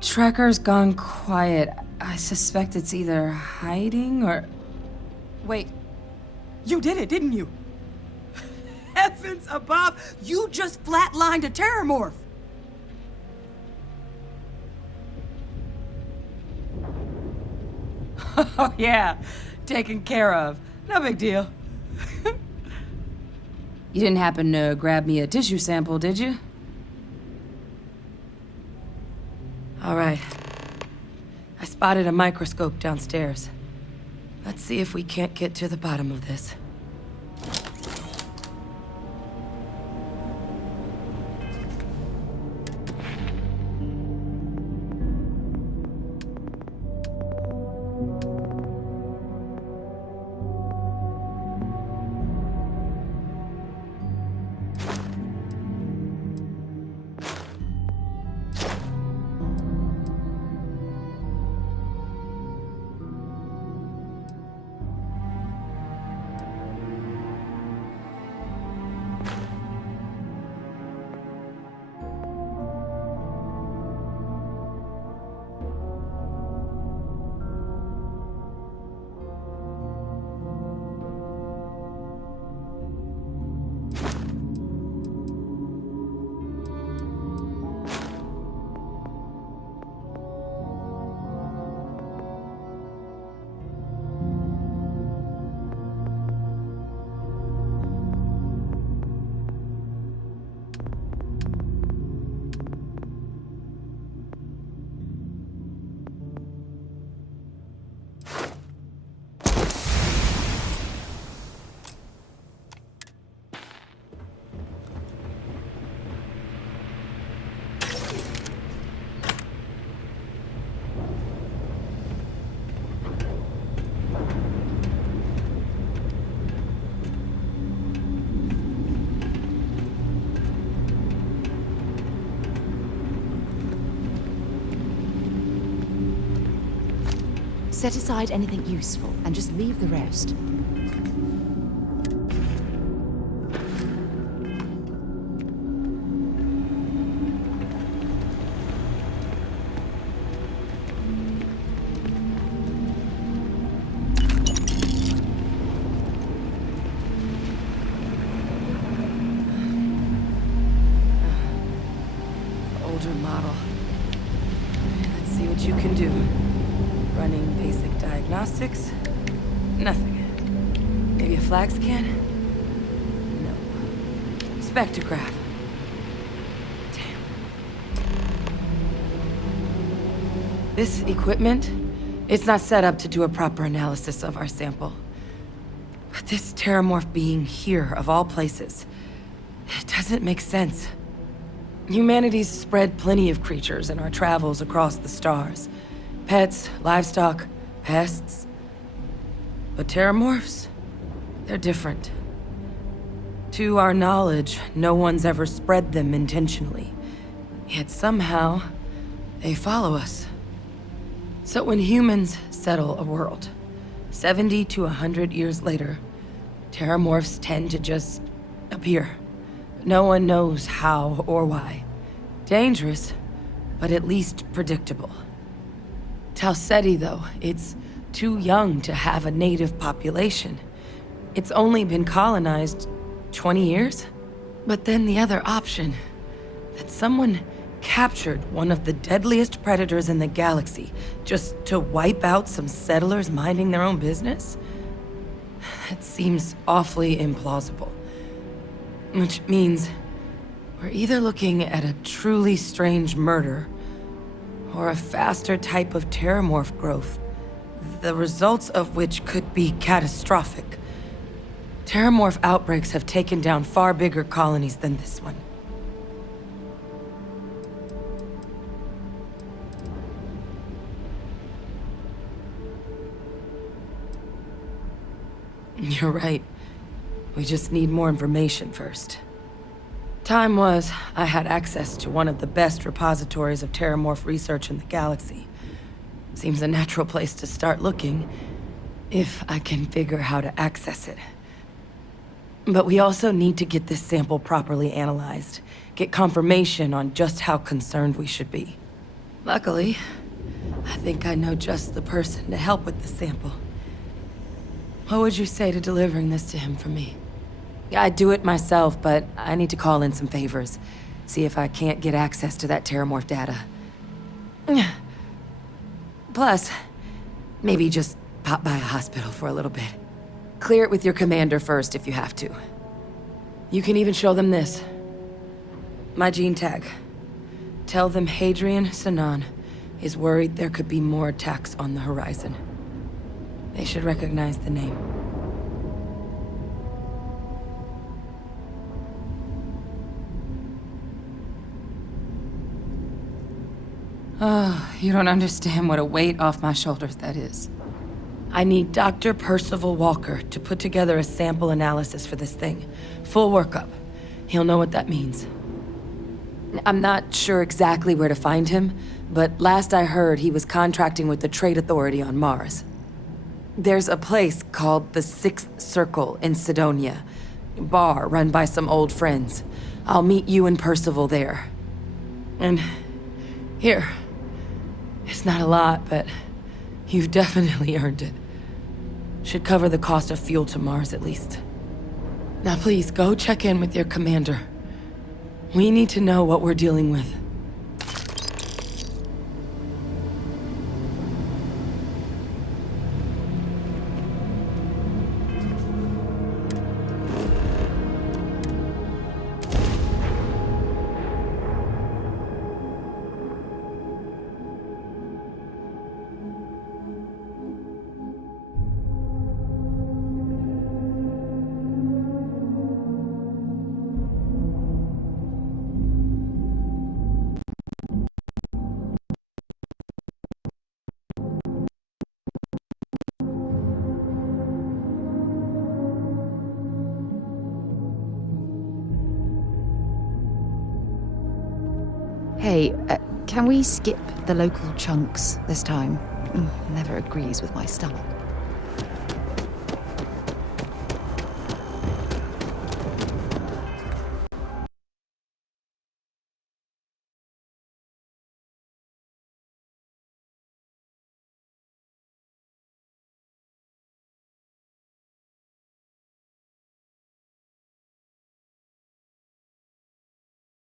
Tracker's gone quiet. I suspect it's either hiding or... Wait. You did it, didn't you? Heavens above! You just flatlined a terramorph! Oh, yeah. Taken care of. No big deal. You didn't happen to grab me a tissue sample, did you? All right. I spotted a microscope downstairs. Let's see if we can't get to the bottom of this. Set aside anything useful and just leave the rest. Older model. Let's see what you can do. Running basic diagnostics. Nothing. Maybe a flag scan? No. Spectrograph. Damn. This equipment, it's not set up to do a proper analysis of our sample. But this terramorph being here, of all places, it doesn't make sense. Humanity's spread plenty of creatures in our travels across the stars. Pets, livestock, pests. But terramorphs? They're different. To our knowledge, no one's ever spread them intentionally. Yet somehow, they follow us. So when humans settle a world, 70 to 100 years later, terramorphs tend to just appear. No one knows how or why. Dangerous, but at least predictable. Tau Ceti, though, it's too young to have a native population. It's only been colonized 20 years? But then the other option, that someone captured one of the deadliest predators in the galaxy just to wipe out some settlers minding their own business? That seems awfully implausible. Which means we're either looking at a truly strange murder or a faster type of terramorph growth, the results of which could be catastrophic. Terramorph outbreaks have taken down far bigger colonies than this one. You're right. We just need more information first. Time was, I had access to one of the best repositories of terramorph research in the galaxy. Seems a natural place to start looking, if I can figure how to access it. But we also need to get this sample properly analyzed, get confirmation on just how concerned we should be. Luckily, I think I know just the person to help with the sample. What would you say to delivering this to him for me? I'd do it myself, but I need to call in some favors. See if I can't get access to that terramorph data. Plus, maybe just pop by a hospital for a little bit. Clear it with your commander first if you have to. You can even show them this. My gene tag. Tell them Hadrian Sinan is worried there could be more attacks on the horizon. They should recognize the name. Oh, you don't understand what a weight off my shoulders that is. I need Dr. Percival Walker to put together a sample analysis for this thing. Full workup. He'll know what that means. I'm not sure exactly where to find him, but last I heard he was contracting with the Trade Authority on Mars. There's a place called the Sixth Circle in Sidonia. Bar run by some old friends. I'll meet you and Percival there. And here. It's not a lot, but you've definitely earned it. Should cover the cost of fuel to Mars at least. Now please, go check in with your commander. We need to know what we're dealing with. Hey, can we skip the local chunks this time? never agrees with my stomach.